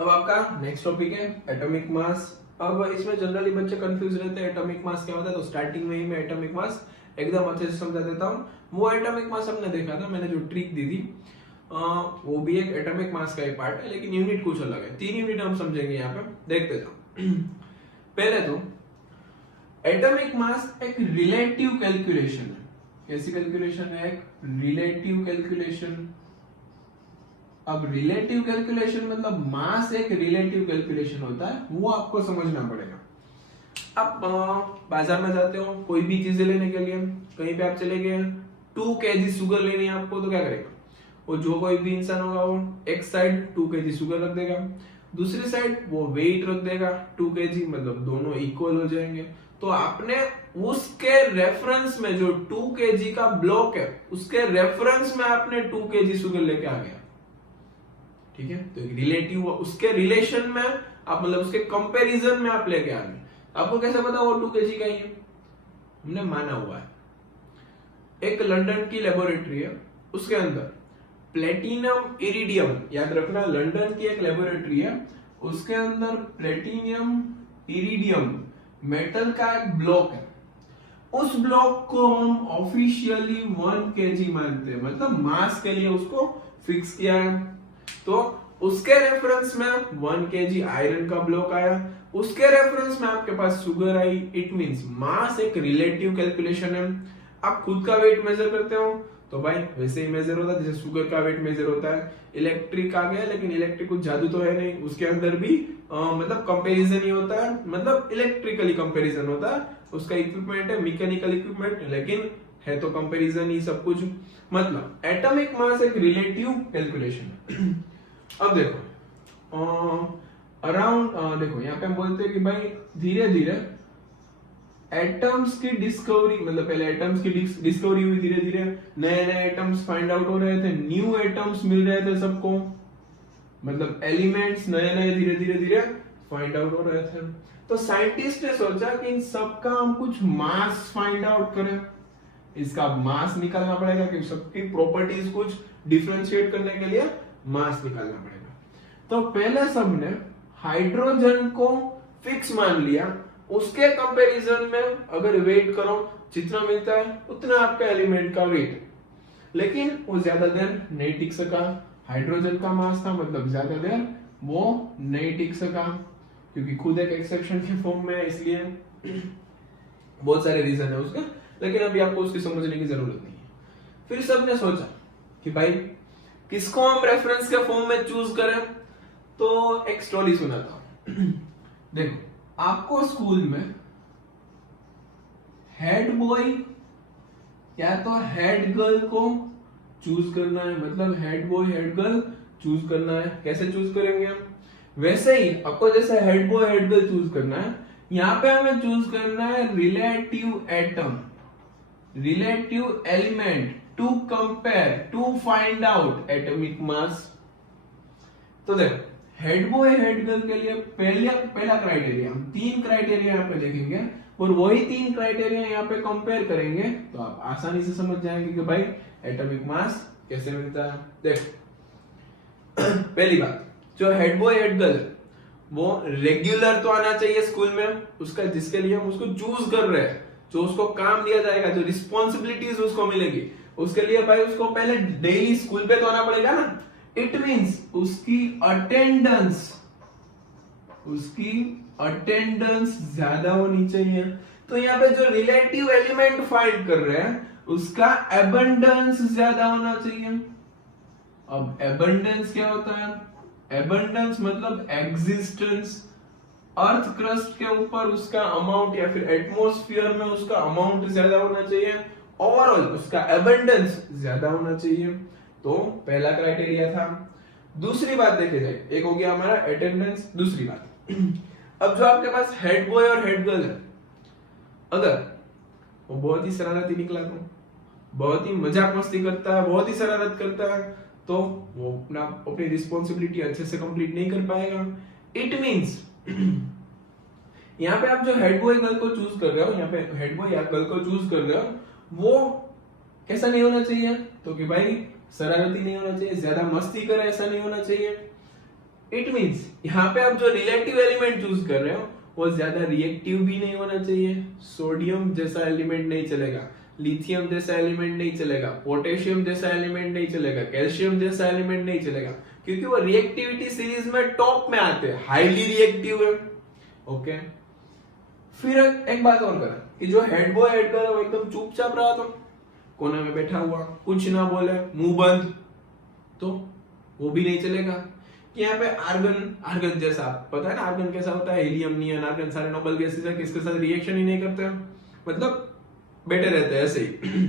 अब आपका नेक्स्ट टॉपिक है एटॉमिक मास। अब इसमें जनरली बच्चे कंफ्यूज रहते हैं एटॉमिक मास क्या होता है, तो स्टार्टिंग में ही मैं एटॉमिक मास एकदम अच्छे से समझा देता हूँ। वो एटॉमिक मास हमने देखा था, मैंने जो ट्रिक दी थी, वो भी एक एटॉमिक मास का एक पार्ट है, लेकिन यूनिट कुछ अलग है। 3 यूनिट हम समझेंगे यहाँ पे, देखते जाओ। पहले तो एटॉमिक मास एक रिलेटिव कैलकुलेशन है। कैसी कैलकुलेशन है? एक रिलेटिव कैलकुलेशन। अब रिलेटिव कैलकुलेशन मतलब मास एक रिलेटिव कैलकुलेशन होता है, वो आपको समझना पड़ेगा। आप बाजार में जाते हो कोई भी चीजें लेने के लिए, कहीं पे आप चले गए 2 kg शुगर लेनी है आपको, तो क्या करेगा वो? जो कोई भी इंसान होगा वो एक साइड 2 kg शुगर रख देगा, दूसरी साइड वो वेट रख देगा 2 kg, मतलब दोनों इक्वल हो जाएंगे। तो आपने उसके रेफरेंस में जो 2 kg का ब्लॉक है, उसके रेफरेंस में आपने 2 kg शुगर लेके आ गया, ठीक है। तो रिलेटिव, उसके रिलेशन में आप मतलब उसके कंपैरिजन में आप लेके आ गए। आपको कैसे पता वो 2 kg का ही है? हमने माना हुआ है। एक लंदन की लेबोरेटरी है, उसके अंदर प्लेटिनम इरिडियम, याद रखना लंदन की एक लेबोरेटरी है, उसके अंदर प्लेटिनियम इरिडियम मेटल का एक ब्लॉक है। उस ब्लॉक को हम ऑफिशियली 1 kg मानते हैं, मतलब मास के लिए उसको फिक्स किया है। तो उसके रेफरेंस में 1 kg आयरन का ब्लॉक आया, उसके रेफरेंस में आपके पास शुगर आई। इट मींस मास एक रिलेटिव कैलकुलेशन है। आप खुद का वेट मेजर करते हो तो भाई वैसे ही मेजर होता है जैसे शुगर का वेट मेजर होता है। इलेक्ट्रिक आ गया, लेकिन इलेक्ट्रिक कुछ जादू तो है नहीं, उसके अंदर भी मतलब कंपैरिजन ही होता है, मतलब इलेक्ट्रिकली कंपैरिजन होता है। उसका इक्विपमेंट है मैकेनिकल इक्विपमेंट, लेकिन है तो कंपैरिजन ही सब कुछ। मतलब एटॉमिक मास एक रिलेटिव कैलकुलेशन है। अब देखो अराउंड देखो यहाँ पे हम बोलते हैं कि भाई धीरे धीरे एटम्स की डिस्कवरी, मतलब पहले एटम्स की डिस्कवरी हुई, धीरे धीरे नए नए एटम्स फाइंड आउट हो रहे थे, न्यू एटम्स मिल रहे थे सबको, मतलब एलिमेंट्स नए नए धीरे धीरे धीरे फाइंड आउट हो रहे थे। तो साइंटिस्ट ने सोचा कि इन सबका हम कुछ मास फाइंड आउट करें, इसका मास निकालना पड़ेगा कि सबकी प्रॉपर्टीज कुछ डिफरेंशिएट करने के लिए मास निकालना पड़ेगा। तो पहले सबने हाइड्रोजन को फिक्स मान लिया, उसके कंपैरिजन में अगर वेट करो जितना मिलता है उतना आपका एलिमेंट का वेट, लेकिन वो ज्यादा देर नहीं टिक सका। हाइड्रोजन का मास था, मतलब ज्यादा देर वो नहीं टिक सका, क्योंकि खुद एक एक्सेप्शन के फॉर्म में है, इसलिए बहुत सारे रीजन है उसका, लेकिन अभी आपको उसकी समझने की जरूरत नहीं है। फिर सबने सोचा कि भाई किसको हम रेफरेंस के फॉर्म में चूज करें, तो एक स्टोरी सुनाता हूं। देखो आपको स्कूल में हेड बॉय या तो हेड गर्ल को चूज करना है, मतलब head boy head girl choose करना है। कैसे चूज करेंगे हम? वैसे ही आपको जैसे head boy head girl choose करना है, यहां पे हमें चूज करना है relative atom, relative element to compare, to find out atomic mass. तो देखो हेड बॉय हेड गर्ल के लिए पहला क्राइटेरिया, हम 3 क्राइटेरिया यहाँ पे देखेंगे और वही 3 क्राइटेरिया यहाँ पे कंपेयर करेंगे, तो आप आसानी से समझ जाएंगे कि भाई एटॉमिक मास कैसे मिलता है। देखो पहली बात, जो हेड बॉय हेड गर्ल वो रेगुलर तो आना चाहिए स्कूल में, उसका जिसके लिए हम उसको चूज कर रहे हैं, जो उसको काम दिया जाएगा, जो रिस्पॉन्सिबिलिटीज उसको मिलेगी, उसके लिए भाई उसको पहले डेली स्कूल पे तो आना पड़ेगा ना। इट मींस उसकी अटेंडेंस ज्यादा होनी चाहिए। तो यहाँ पे जो रिलेटिव एलिमेंट फाइंड कर रहे हैं उसका एबंडेंस ज्यादा होना चाहिए। अब एबंडेंस क्या होता है? एबंडेंस मतलब एग्जिस्टेंस, अर्थ क्रस्ट के ऊपर उसका अमाउंट या फिर एटमॉस्फेयर में उसका अमाउंट ज्यादा होना चाहिए, ओवरऑल उसका एबंडेंस ज्यादा होना चाहिए। तो पहला क्राइटेरिया था। दूसरी बात देखे जाए, एक हो गया हमारा अटेंडेंस, दूसरी बात अब जो आपके पास हेड बॉय और हेड गर्ल है, अगर वो बहुत ही शरारती निकला, तो बहुत ही मजाक मस्ती करता है, बहुत ही शरारत करता है, तो वो अपनी रिस्पॉन्सिबिलिटी अच्छे से कंप्लीट नहीं कर पाएगा। इट मींस यहाँ पे आप जो हेड बॉय गर्ल को चूज कर रहे हो, यहाँ पे हेड बॉय या गर्ल को चूज कर रहे हो, वो कैसा नहीं होना चाहिए? तो कि भाई शरारती नहीं होना चाहिए, ज्यादा मस्ती करे ऐसा नहीं होना चाहिए। इट मींस यहाँ पे आप जो रिलेटिव एलिमेंट चूज कर रहे हो वो ज्यादा रिएक्टिव भी नहीं होना चाहिए। सोडियम जैसा एलिमेंट नहीं चलेगा, लिथियम जैसा एलिमेंट नहीं चलेगा, पोटेशियम जैसा एलिमेंट नहीं चलेगा, कैल्शियम जैसा एलिमेंट नहीं चलेगा, क्योंकि वो रिएक्टिविटी सीरीज में टॉप में आते हैं, हाईली रिएक्टिव है। ओके, फिर एक बात और करें कि जो हेड बॉय हेड गर्ल है वो एकदम चुपचाप रहा, तो कोने में बैठा हुआ, कुछ ना बोले, मुंह बंद, तो वो भी नहीं चलेगा। कि यहाँ पे आर्गन जैसा पता है ना, आर्गन कैसा होता है, हीलियम, नियन, आर्गन सारे नोबल गैसेस है, किसके साथ रिएक्शन ही नहीं करते, मतलब बैठे रहते हैं ऐसे ही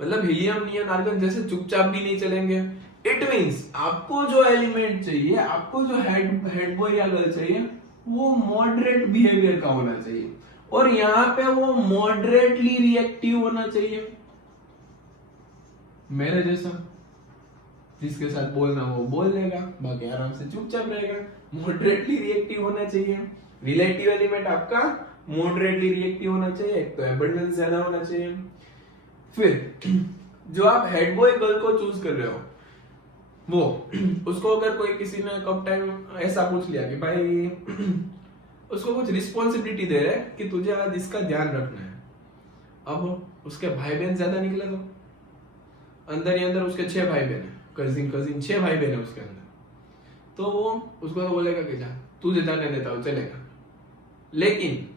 मतलब हीलियम, नियन, आर्गन जैसे चुपचाप भी नहीं चलेंगे। इट मींस आपको जो एलिमेंट चाहिए, आपको जो हेड बॉय या गर्ल चाहिए, वो मॉडरेट बिहेवियर का होना चाहिए, और यहां पे वो मॉडरेटली रिएक्टिव होना चाहिए, मेरे जैसा। जिसके साथ बोलना वो बोल लेगा, बाकी आराम से चुपचाप रहेगा। मॉडरेटली रिएक्टिव होना चाहिए। रिलेटिव एलिमेंट आपका मॉडरेटली रिएक्टिव होना चाहिए, एक तो एबंडेंस ज्यादा होना चाहिए। फिर जो आप हेड बॉय गर्ल को चूज कर रहे हो, वो उसको अगर कोई किसी ने कब टाइम ऐसा पूछ लिया कि भाई उसको कुछ रिस्पॉन्सिबिलिटी दे रहे कि तुझे आज इसका ध्यान रखना है, अब उसके भाई बहन ज्यादा निकले तो अंदर ही अंदर उसके 6 भाई बहन है, कजिन 6 भाई बहन है उसके अंदर, तो वो उसको तो बोलेगा कि जा तुझे जाने देता हूं, चलेगा। लेकिन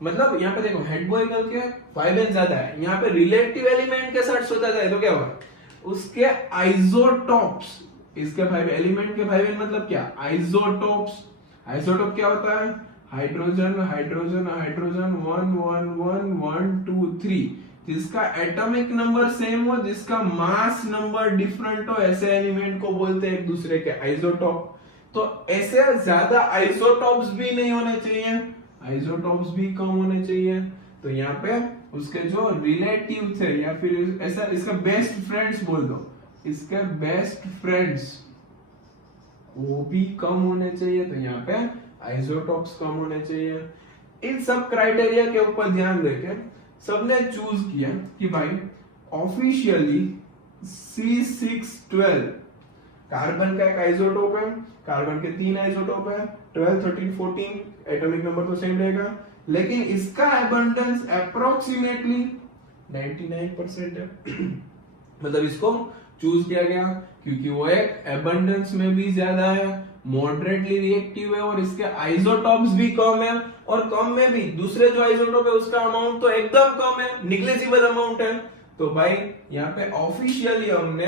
मतलब यहाँ पे देखो हेड बॉय गर्ल के भाई बहन ज्यादा है, यहाँ पे रिलेटिव एलिमेंट के साथ सोचा जाए तो क्या होगा, उसके आइसोटॉप्स, इसके भाई एलिमेंट के भाई बहन मतलब क्या, आइसोटॉप्स। आइसोटॉप क्या होता है, हाइड्रोजन हाइड्रोजन हाइड्रोजन 1 1 1 1 2 3, जिसका एटॉमिक नंबर सेम हो, जिसका मास नंबर डिफरेंट हो, ऐसे एलिमेंट को बोलते हैं एक दूसरे के आइसोटॉप। तो ऐसे ज्यादा आइसोटॉप्स भी नहीं होने चाहिए, आइसोटॉप्स भी कम होने चाहिए। तो यहाँ पे उसके जो रिलेटिव थे या फिर ऐसा इसका बेस्ट फ्रेंड्स बोल दो, इसके बेस्ट फ्रेंड्स वो भी कम होने चाहिए। तो यहाँ पे आइसोटॉप्स कम होने चाहिए। इन सब क्राइटेरिया के ऊपर ध्यान देके सबने चूज किया कि भाई ऑफिशियली C612 कार्बन का एक आइसोटोप है, कार्बन के 3 आइसोटोप है, 12 13 14, एटॉमिक नंबर तो सेम रहेगा, लेकिन इसका एबंडेंस अप्रोक्सीमेटली 99% है। मतलब इसको चूज किया गया क्योंकि वो एक एबंडेंस में भी ज्यादा है, मॉडरेटली रिएक्टिव है और इसके आइसोटॉप्स भी कम है, और कम में भी दूसरे जो आइसोटोप है उसका अमाउंट तो एकदम कम है, निग्लिजिबल अमाउंट है। तो भाई यहाँ पे ऑफिशियली हमने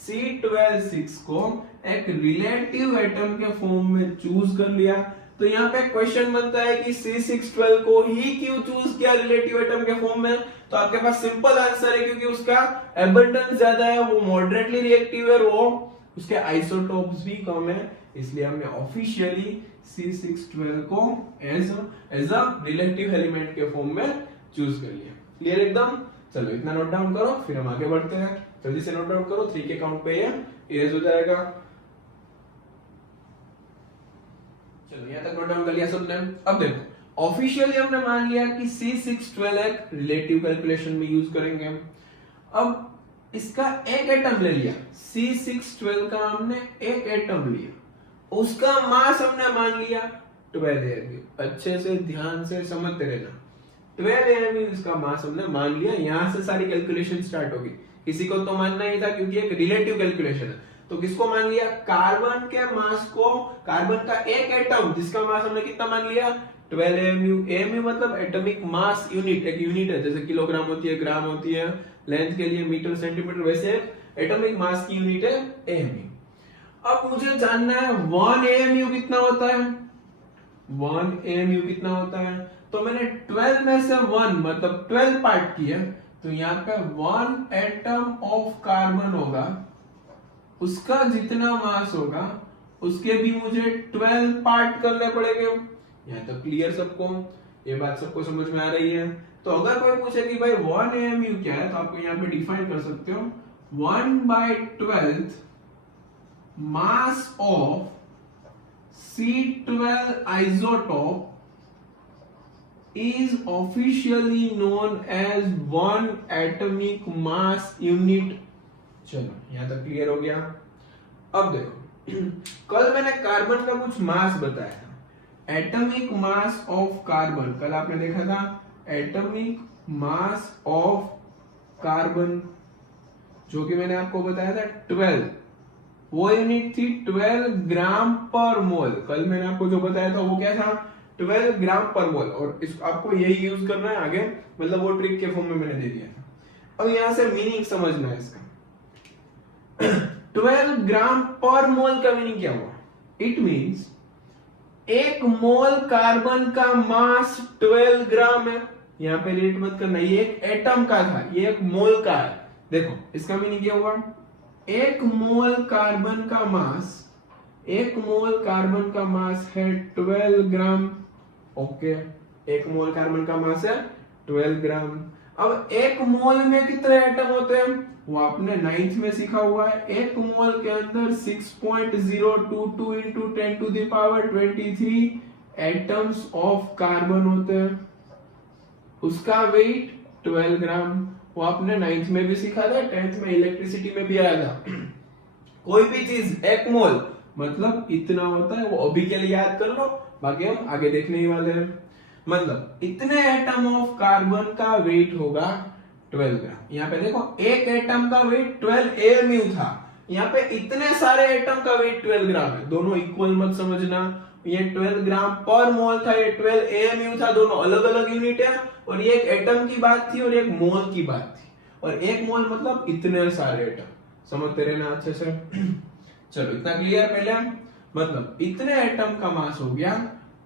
C12 को एक रिलेटिव एटम के फॉर्म में चूज कर लिया। तो यहाँ पे क्वेश्चन बनता है कि C612 को ही क्यों चूज किया रिलेटिव एटम के फॉर्म में, तो आपके पास सिंपल आंसर है क्योंकि उसका एबंडेंस ज्यादा है, वो मॉडरेटली रिएक्टिव है, वो उसके आइसोटॉप्स भी कम है, इसलिए हमने ऑफिशियली C612 को एज अ रिलेटिव एलिमेंट के फॉर्म में चूज कर लिया। क्लियर एकदम? चलो इतना नोट डाउन करो, फिर हम आगे बढ़ते हैं। जल्दी से नोट डाउन करो, 3 के काउंट पे ये इरेज हो जाएगा। चलो यहाँ तक नोट डाउन कर लिया सबने। अब देखो ऑफिशियली हमने मान लिया कि C612 एक रिलेटिव कैलकुलेशन में यूज करेंगे। अब इसका एक एटम ले लिया, C612 का हमने एक एटम लिया, उसका मास हमने मान लिया 12 AMU। अच्छे से ध्यान से समझते रहना, 12 AMU इसका मास हमने मान लिया। यहां से सारी कैलकुलेशन स्टार्ट होगी। किसी को तो मानना ही था क्योंकि एक रिलेटिव कैलकुलेशन है, तो किसको मान लिया, कार्बन के मास को, कार्बन का एक एटम जिसका मास हमने कितना मान लिया 12 AMU। AMU मतलब एटॉमिक मास यूनिट, एक यूनिट है, जैसे किलोग्राम होती है, ग्राम होती है, लेंथ के लिए मीटर सेंटीमीटर, वैसे एटॉमिक मास की यूनिट है AMU। अब मुझे जानना है 1 AMU कितना होता है, 1 AMU कितना होता है। तो मैंने 12 में से 1 मतलब 12 पार्ट किया, तो यहाँ पे 1 एटम ऑफ कार्बन होगा, उसका जितना मास होगा उसके भी मुझे 12 पार्ट करने पड़ेंगे। यहाँ तक क्लियर सबको, ये बात सबको समझ में आ रही है। तो अगर कोई पूछे कि भाई 1 AMU क्या है, तो आपको यहाँ पे डिफाइन कर सकते हो 1/12 mass of C12 isotope is officially known as 1 atomic mass unit। चलो यहां तक क्लियर हो गया। अब देखो कल मैंने कार्बन का कुछ मास बताया था, एटॉमिक मास ऑफ कार्बन, कल आपने देखा था एटॉमिक मास ऑफ कार्बन, जो कि मैंने आपको बताया था 12, वो यूनिट थी 12 ग्राम पर मोल। कल मैंने आपको जो बताया था वो क्या था 12 ग्राम पर मोल, और इस आपको यही यूज करना है आगे, मतलब वो ट्रिक के फॉर्म में मैंने दे दिया था। अब यहां से मीनिंग समझना है इसका। 12 ग्राम पर मोल का मीनिंग क्या हुआ, इट मींस 1 मोल कार्बन का मास 12 ग्राम है। यहाँ पे रेट मत करना, ये एक एटम का था, ये एक मोल का है। देखो इसका मीनिंग क्या हुआ, 1 मोल कार्बन का मास, 1 मोल कार्बन का मास है 12 ग्राम। ओके, 1 मोल कार्बन का मास है 12 ग्राम। अब एक मोल में कितने एटम होते हैं वो आपने 9th में सीखा हुआ है। एक मोल के अंदर 6.022 into 10 to the power 23 atoms of carbon होते हैं। उसका वेट 12 ग्राम। वो आपने 9th में भी सीखा था, 10th में इलेक्ट्रिसिटी में भी आया था। कोई भी चीज एक मोल मतलब इतना होता है, वो अभी के लिए याद कर लो, बाकी हम आगे देखने ही वाले हैं। मतलब इतने एटम ऑफ कार्बन का वेट होगा 12 ग्राम। यहाँ पे देखो एक एटम का वेट 12 AMU था, यहाँ पे इतने सारे एटम का वेट 12 ग्राम है। दोनों इक्वल मत समझना, ये 12 ग्राम पर मोल था, ये 12 AMU था, दोनों अलग अलग यूनिट है। और ये एक एटम की बात थी और एक मोल की बात थी। और एक मोल मतलब इतने सारे एटम, समझते रहना अच्छे से। चलो इतना क्लियर पहले। मतलब इतने एटम का मास हो गया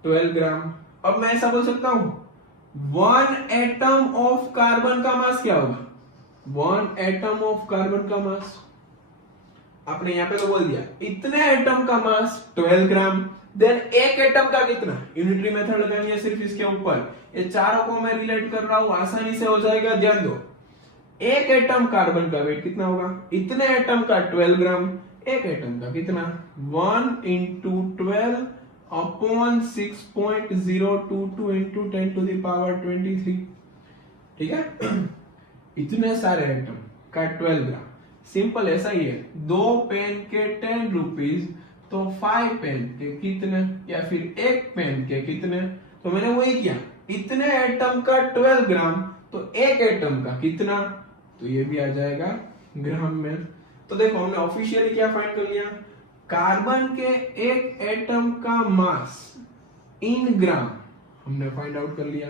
12 ग्राम। अब मैं ऐसा बोल सकता हूं 1 एटम ऑफ कार्बन का मास क्या होगा? 1 एटम ऑफ कार्बन का मास आपने यहां पे तो बोल दिया इतने एटम का मास 12 ग्राम। देन एक एटम का कितना? यूनिटरी मेथड लगानी है सिर्फ इसके ऊपर। ये चारों को मैं रिलेट कर रहा हूं, आसानी से हो जाएगा। ध्यान दो, एक एटम कार्बन का वेट कितना होगा? इतने एटम का 12 ग्राम। एक एटम का कितना? 1 into 12 upon 6.022 into 10 to the power 23। ठीक है। इतने सारे एटम का 12 ग्राम। सिंपल ऐसा ही है। 2 पेन के 10 रुपीज, तो 5 पेन के कितने, या फिर एक पेन के कितने। तो मैंने वही किया, इतने एटम का 12 ग्राम, तो एक एटम का कितना, तो ये भी आ जाएगा ग्राम में। तो देखो हमने ऑफिशियली क्या फाइंड कर लिया, कार्बन के एक एटम का मास इन ग्राम हमने फाइंड आउट कर लिया।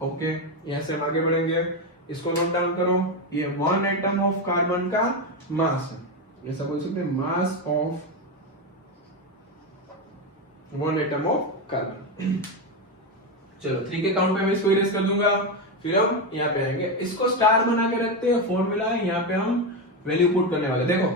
ओके, यहां से हम आगे बढ़ेंगे। इसको नोट डाउन करो, ये 1 एटम ऑफ कार्बन का मास है। ऐसा बोल सकते हैं mass of 1 atom of carbon. चलो 3 के काउंट पे मैं इसको इरेज कर दूंगा। फिर हम यहाँ पे आएंगे, इसको स्टार बना के रखते हैं, फॉर्मूला है, यहाँ पे हम वैल्यू पुट करने वाले। देखो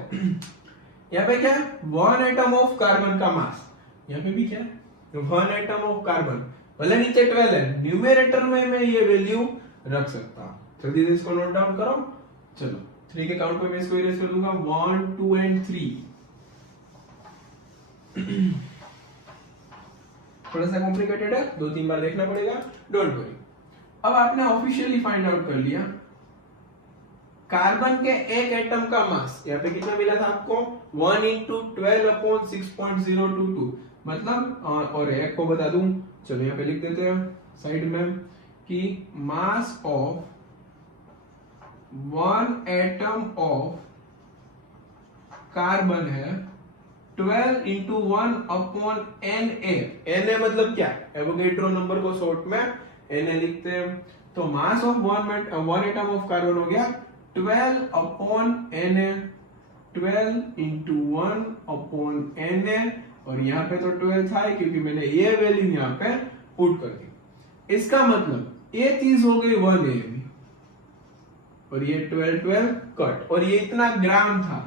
यहाँ पे क्या है, 1 एटम ऑफ कार्बन का मास। यहाँ पे भी क्या है, 1 एटम ऑफ कार्बन। भले नीचे 12 है, न्यूमेरेटर में मैं ये वैल्यू रख सकता हूँ। जल्दी से इसको नोट डाउन करो। चलो 3 के काउंट पे मैं इसको इरेज कर दूंगा, 1 2 एंड 3। थोड़ा सा कॉम्प्लिकेटेड है, 2-3 बार देखना पड़ेगा, डोंट वरी। अब आपने ऑफिशियली फाइंड आउट कर लिया कार्बन के एक एटम का मास। यहाँ पे कितना मिला था आपको, 1 इंटू 12 अपॉन 6.022। मतलब और एक को बता दूं, चलो यहाँ पे लिख देते हैं साइड में कि mass of 1 atom of carbon है 12 इंटू 1 अपॉन Na। Na मतलब क्या, एवोगैड्रो नंबर को शॉर्ट में Na लिखते हैं। तो mass of 1 atom of carbon हो गया 12 upon Na, 12 into 1 upon Na। और यहाँ पे तो 12 था ही, क्योंकि मैंने ये वैल्यू यहाँ पे पुट कर दी। इसका मतलब ये चीज हो गई 1 AMU, और ये 12 कट, और ये इतना ग्राम था,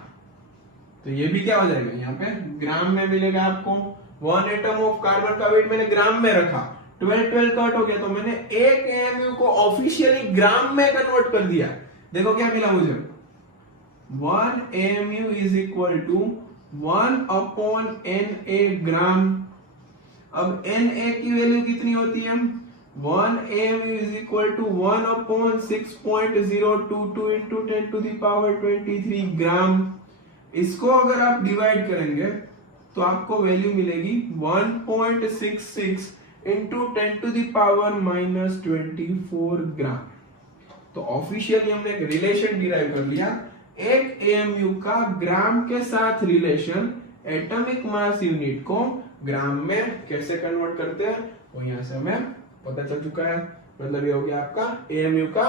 तो ये भी क्या हो जाएगा, यहाँ पे ग्राम में मिलेगा आपको। 1 एटम ऑफ कार्बन का वेट मैंने ग्राम में रखा, 12 कट हो गया, तो मैंने 1 AMU को ऑफिशियली ग्राम में कन्वर्ट कर दिया। देखो क्या मिला मुझे, 1 AMU is equal to 1 upon Na gram. अब Na की वैल्यू कितनी होती है, 1 AMU is equal to 1 upon 6.022 into 10 to the power 23 gram. इसको अगर आप डिवाइड करेंगे तो आपको वैल्यू मिलेगी 1.66 इंटू 10 टू द पावर -24 ग्राम। तो ऑफिशियली हमने एक रिलेशन डिराइव कर लिया, एक AMU का ग्राम के साथ रिलेशन, एटॉमिक मास यूनिट को ग्राम में कैसे कन्वर्ट करते हैं वो यहां से हमें पता चल चुका है। मतलब ये हो गया आपका AMU का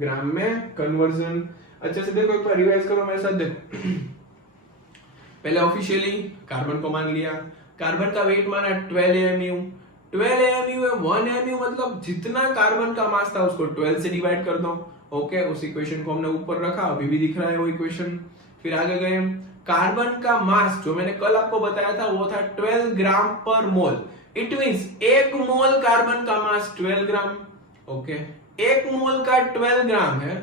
ग्राम में कन्वर्जन। अच्छे से देखो, एक बार रिवाइज करो मेरे साथ। देखो पहले ऑफिशियली कार्बन को मान लिया, कार्बन का वेट माना 12 AMU। 12 AMU है, 1 AMU मतलब जितना कार्बन का मास था उसको 12 से डिवाइड कर दो। ओके, उस इक्वेशन को हमने ऊपर रखा, अभी भी दिख रहा है वो इक्वेशन। फिर आगे गए, कार्बन का मास जो मैंने कल आपको बताया था वो था 12 ग्राम पर मोल। इट मींस 1 मोल कार्बन का मास 12 ग्राम। ओके, एक मोल का 12 ग्राम है,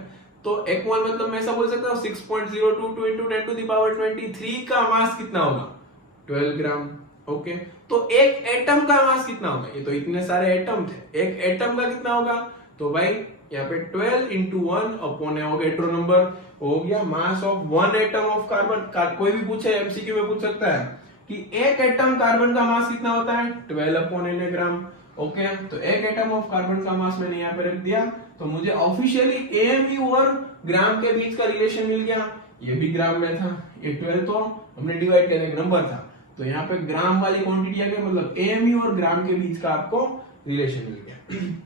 तो एक मोल मतलब मैं ऐसा बोल सकता हूँ 6.022 into 10 to the power 23 का मास कितना होगा, 12 ग्राम। ओके, तो एक एटम का मास कितना होगा, ये तो इतने सारे एटम थे, एक एटम का कितना होगा, तो भाई यहाँ पे 12 into 1 अपॉन एवोगैड्रो नंबर हो गया mass of one atom of carbon. कोई भी पूछे एमसीक्यू में पूछ सकता है कि एक एटम कार्बन का मास कितना होता है, 12 अपॉन n ग्राम। ओके, तो एक एटम ऑफ कार्बन का मास मैंने यहाँ पे रख दिया, तो मुझे ऑफिशियली एएमयू और ग्राम के बीच का रिलेशन मिल गया। ये भी ग्राम में था, ये 12 तो हमने डिवाइड करने का नंबर था, तो यहाँ पे ग्राम वाली क्वांटिटी आ गई, मतलब एएमयू और ग्राम के बीच का आपको रिलेशन मिल गया।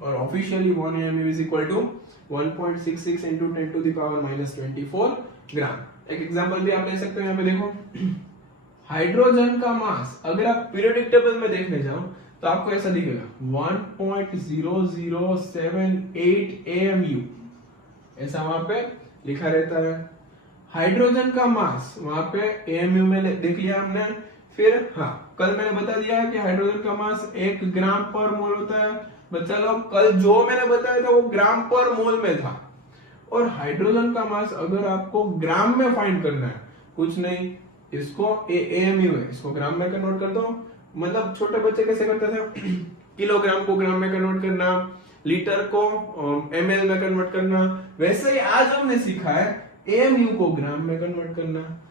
और officially 1 AMU is equal to 1.66 into 10 to the power minus 24 gram. एक एग्जांपल भी आप ले सकते हो, यहाँ पे देखो हाइड्रोजन का मास अगर आप पीरियोडिक टेबल में देखने जाओ तो आपको ऐसा दिखेगा 1.0078 AMU, ऐसा वहां पे लिखा रहता है। हाइड्रोजन का मास वहां पे AMU में देख लिया हमने। फिर हाँ, कल मैंने बता दिया कि हाइड्रोजन का मास 1 ग्राम पर मोल होता है। बच्चा लोग, कल जो मैंने बताया था वो ग्राम पर मोल में था, और हाइड्रोजन का मास अगर आपको ग्राम में फाइंड करना है, कुछ नहीं, इसको AMU है, इसको ग्राम में कन्वर्ट कर दो। मतलब छोटे बच्चे कैसे करते थे, किलोग्राम को ग्राम में कन्वर्ट करना, लीटर को ml में कन्वर्ट करना, वैसे ही आज हमने सीखा है AMU को ग्राम में कन्वर्ट करना।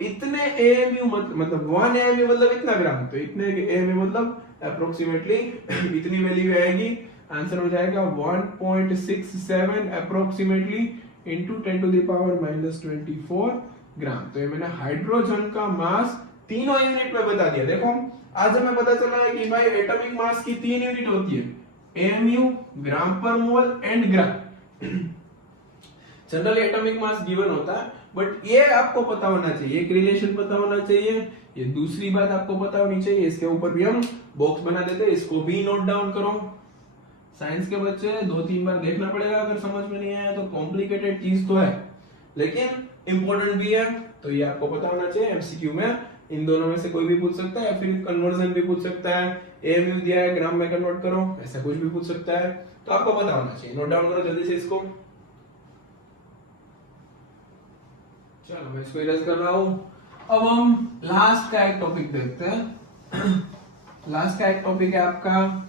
इतने AMU मतलब 1 AMU मतलब इतना ग्राम, तो इतने AMU मतलब अप्रोक्सीमेटली इतनी वैल्यू आएगी, आंसर हो जाएगा 1.67 approximately into 10 to the power minus 24 ग्राम। तो ये मैंने हाइड्रोजन का मास तीनों यूनिट में बता दिया। देखो आज हमें पता चला है कि भाई एटॉमिक मास की 3 यूनिट होती है, AMU, ग्राम पर mole and gram. Generally atomic mass given होता है, बट ये आपको पता होना चाहिए, एक रिलेशन पता होना चाहिए। ये दूसरी बात आपको पता होनी चाहिए, इसके ऊपर भी हम बॉक्स बना देते हैं, इसको भी नोट डाउन करो। साइंस के बच्चे 2-3 बार देखना पड़ेगा, अगर समझ में नहीं आया तो कॉम्प्लिकेटेड चीज तो है लेकिन इंपॉर्टेंट भी है, तो ये आपको पता होना चाहिए। एमसीक्यू में इन दोनों में से कोई भी पूछ सकता है, या फिर कन्वर्जन भी पूछ सकता है, एएमयू दिया है ग्राम में कन्वर्ट करो, ऐसा कुछ भी पूछ सकता है, तो आपको पता होना चाहिए। नोट डाउन करो जल्दी से इसको। चलो मैं इसको इरेज कर रहा हूं। अब हम लास्ट का एक टॉपिक देखते हैं। लास्ट का एक टॉपिक है आपका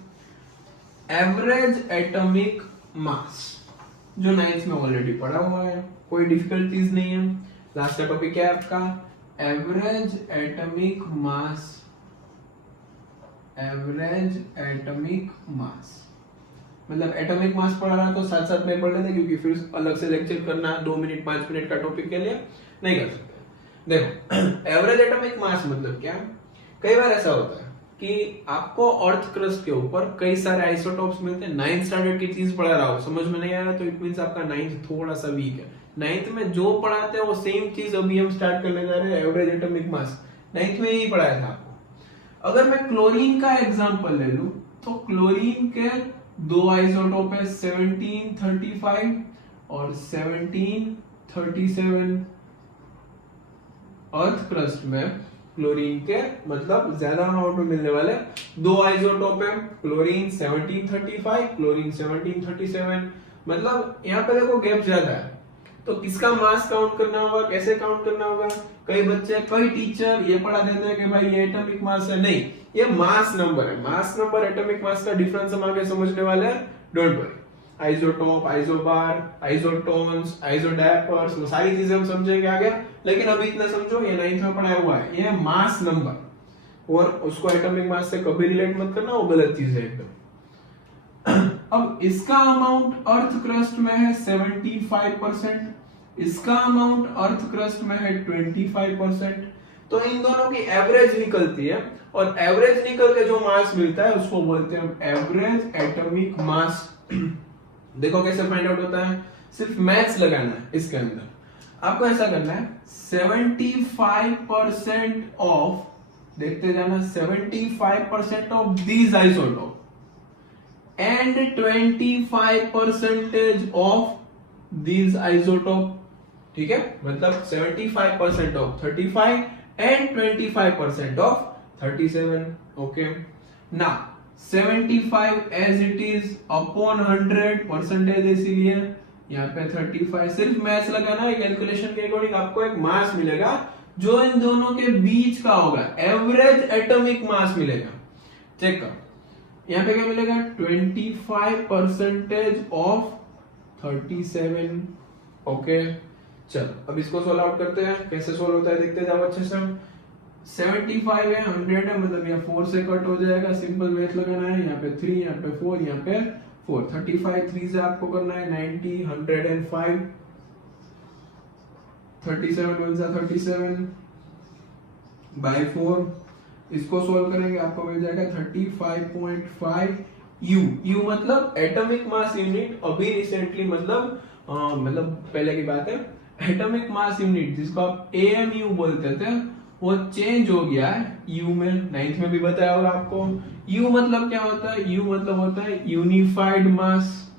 एवरेज एटॉमिक मास, जो 9th में ऑलरेडी पढ़ा हुआ है, कोई डिफिकल्ट चीज नहीं है। लास्ट का टॉपिक है आपका average atomic mass. Average atomic mass मतलब एटॉमिक मास पढ़ रहा है तो साथ साथ में पढ़ लेते, क्योंकि फिर अलग से लेक्चर करना 2 मिनट 5 मिनट का टॉपिक के लिए नहीं कर सकते। देखो एवरेज एटॉमिक मास मतलब क्या, कई बार ऐसा होता है कि आपको अर्थ क्रस्ट के ऊपर कई सारे आइसोटॉप्स मिलते हैं। 9th स्टैंडर्ड की चीज पढ़ा रहा हो, समझ में नहीं आया तो इट मींस आपका 9th थोड़ा सा वीक है। 9th में जो पढ़ाते हैं वो सेम चीज अभी हम स्टार्ट करने जा रहे हैं, एवरेज एटॉमिक मास 9th में ही पढ़ाया था आपको। अगर मैं क्लोरीन का एग्जांपल ले लूं तो क्लोरीन के 2 आइसोटोप है, 1735 और 1737। अर्थ क्रस्ट में क्लोरीन के मतलब ज्यादा अमाउंट में मिलने वाले 2 आइसोटोप है, क्लोरीन 1735, क्लोरीन 1737। मतलब यहाँ पे देखो गैप ज्यादा है, तो किसका मास काउंट करना होगा, कैसे काउंट करना होगा। कई बच्चे, कई टीचर ये पढ़ा देते हैं कि भाई ये एटॉमिक मास है, नहीं, ये मास नंबर है। मास नंबर एटॉमिक मास का डिफरेंस हम आगे समझने वाले हैं, don't worry. Isotope, isobar, isotones, isodiaphers, वो सारी चीजें हम समझेंगे आगे, लेकिन अभी इतना समझो ये 9th में पढ़ाया हुआ है, ये मास नंबर, और उसको एटॉमिक मास से कभी रिलेट मत करना, वो गलत चीज है एकदम। अब इसका अमाउंट अर्थ क्रस्ट में है 75%, इसका अमाउंट अर्थ क्रस्ट में है 25%, तो इन दोनों की एवरेज निकलती है, और एवरेज निकल के जो मास मिलता है उसको बोलते हैं एवरेज एटॉमिक मास। देखो कैसे फाइंड आउट होता है, सिर्फ मैथ्स लगाना है इसके अंदर। आपको ऐसा करना है 75% ऑफ, देखते जाना, 75% of these isotope and 25% of these isotope, ठीक है, मतलब 75% ऑफ 35 एंड 25% ऑफ 37। ओके, ना 75 as it is upon 100 percentage, इसीलिए यहाँ पे 35। सिर्फ मैथ्स लगाना है, कैलकुलेशन के अकॉर्डिंग आपको एक मास मिलेगा जो इन दोनों के बीच का होगा, एवरेज एटॉमिक मास मिलेगा। चेक कर, यहाँ पे क्या मिलेगा 25% ऑफ 37। ओके चलो अब इसको सोल्व आउट करते हैं, कैसे सोल्व होता है देखते जाओ अच्छे से। 75 है, 100 है, मतलब यहाँ 4 से कट हो जाएगा, सिंपल मैथ लगाना है। यहाँ पे 3, यहाँ पे 4, यहाँ पे 4, 35 3 से आपको करना है 90, 105, 37 1 जा 37 बाय 4, इसको सोल्व करेंगे आपको मिल जाएगा 35.5 यू मतलब एटॉमिक मास यूनिट। अभी रिसेंटली मतलब पहले की बात है, एटॉमिक मास यूनिट जिसको आप एएमयू बोलते थे वो चेंज हो गया है यू में। 9th में भी बताया होगा आपको। यू मतलब क्या होता है, यू मतलब होता है यूनिफाइड मास।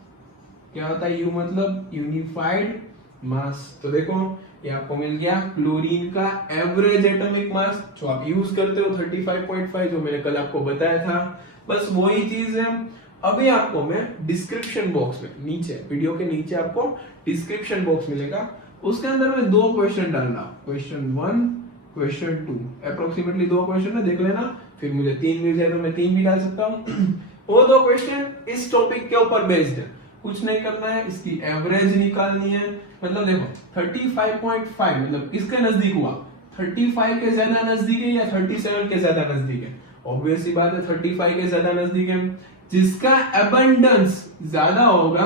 क्या होता है यू मतलब यूनिफाइड मास। तो देखो ये आपको मिल गया क्लोरीन का एवरेज एटॉमिक मास जो आप यूज करते हो 35.5, जो मैंने कल आपको बताया था, बस वही चीज है। अभी आपको मैं डिस्क्रिप्शन बॉक्स में नीचे, वीडियो के नीचे आपको डिस्क्रिप्शन बॉक्स मिलेगा, उसके अंदर में 2 क्वेश्चन डालना, क्वेश्चन 1 क्वेश्चन 2, अप्रोक्सीमेटली 2 क्वेश्चन है, देख लेना। फिर मुझे 3 मिल जाए तो मैं 3 भी डाल सकता हूँ। वो 2 क्वेश्चन इस टॉपिक के ऊपर बेस्ड है, कुछ नहीं करना है, इसकी एवरेज निकालनी है। मतलब देखो 35.5 मतलब किसके नजदीक हुआ, 35 के ज्यादा नजदीक है या 37 के ज्यादा नजदीक है। ऑब्वियस सी बात है 35 के ज्यादा नजदीक है। जिसका एबंडेंस ज्यादा होगा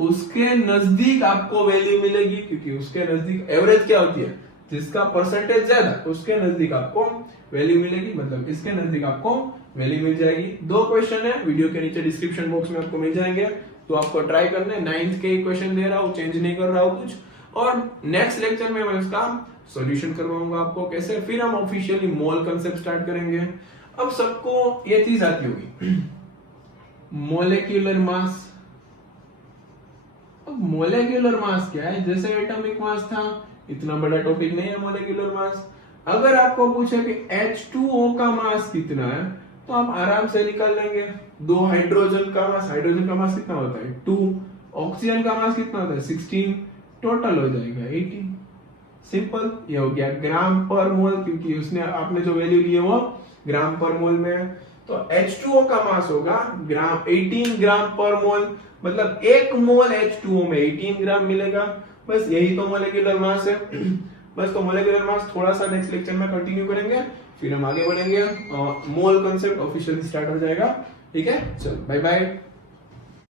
उसके नजदीक आपको वैल्यू मिलेगी, क्योंकि उसके नजदीक एवरेज क्या होती है, जिसका परसेंटेज ज्यादा उसके नजदीक आपको वैल्यू मिलेगी, मतलब इसके नजदीक आपको वैल्यू मिल जाएगी। 2 क्वेश्चन है, वीडियो के नीचे डिस्क्रिप्शन बॉक्स में आपको मिल जाएंगे, तो आपको ट्राई करना है। 9th के क्वेश्चन दे रहा हूँ, चेंज नहीं कर रहा हूँ कुछ, और नेक्स्ट लेक्चर में मैं इसका सॉल्यूशन करवाऊंगा आपको कैसे। फिर हम ऑफिशियली मोल कंसेप्ट स्टार्ट करेंगे। अब सबको ये चीज आती होगी मोलेक्युलर मास। अब मोलेक्युलर मास क्या है, जैसे एटॉमिक मास था, इतना बड़ा टॉपिक नहीं है मोलेक्युलर मास। अगर आपको पूछे कि H2O का मास कितना है तो आप आराम से निकाल लेंगे। 2 हाइड्रोजन का मास कितना होता है 2, ऑक्सीजन का मास कितना होता है 16, टोटल हो जाएगा 18। सिंपल, ये हो गया ग्राम पर मोल, क्योंकि उसने आपने जो वैल्यू ली है वो ग्राम पर मोल में है। तो H2O का मास होगा 18 ग्राम पर मोल, मतलब 1 मोल H2O में 18 ग्राम मिलेगा। बस यही तो मोलेक्युलर मास है। बस तो मोलेक्युलर मास थोड़ा सा नेक्स्ट लेक्चर में कंटिन्यू करेंगे, फिर हम आगे बढ़ेंगे। मोल कंसेप्ट ऑफिशियली स्टार्ट हो जाएगा। ठीक है, चलो बाय बाय।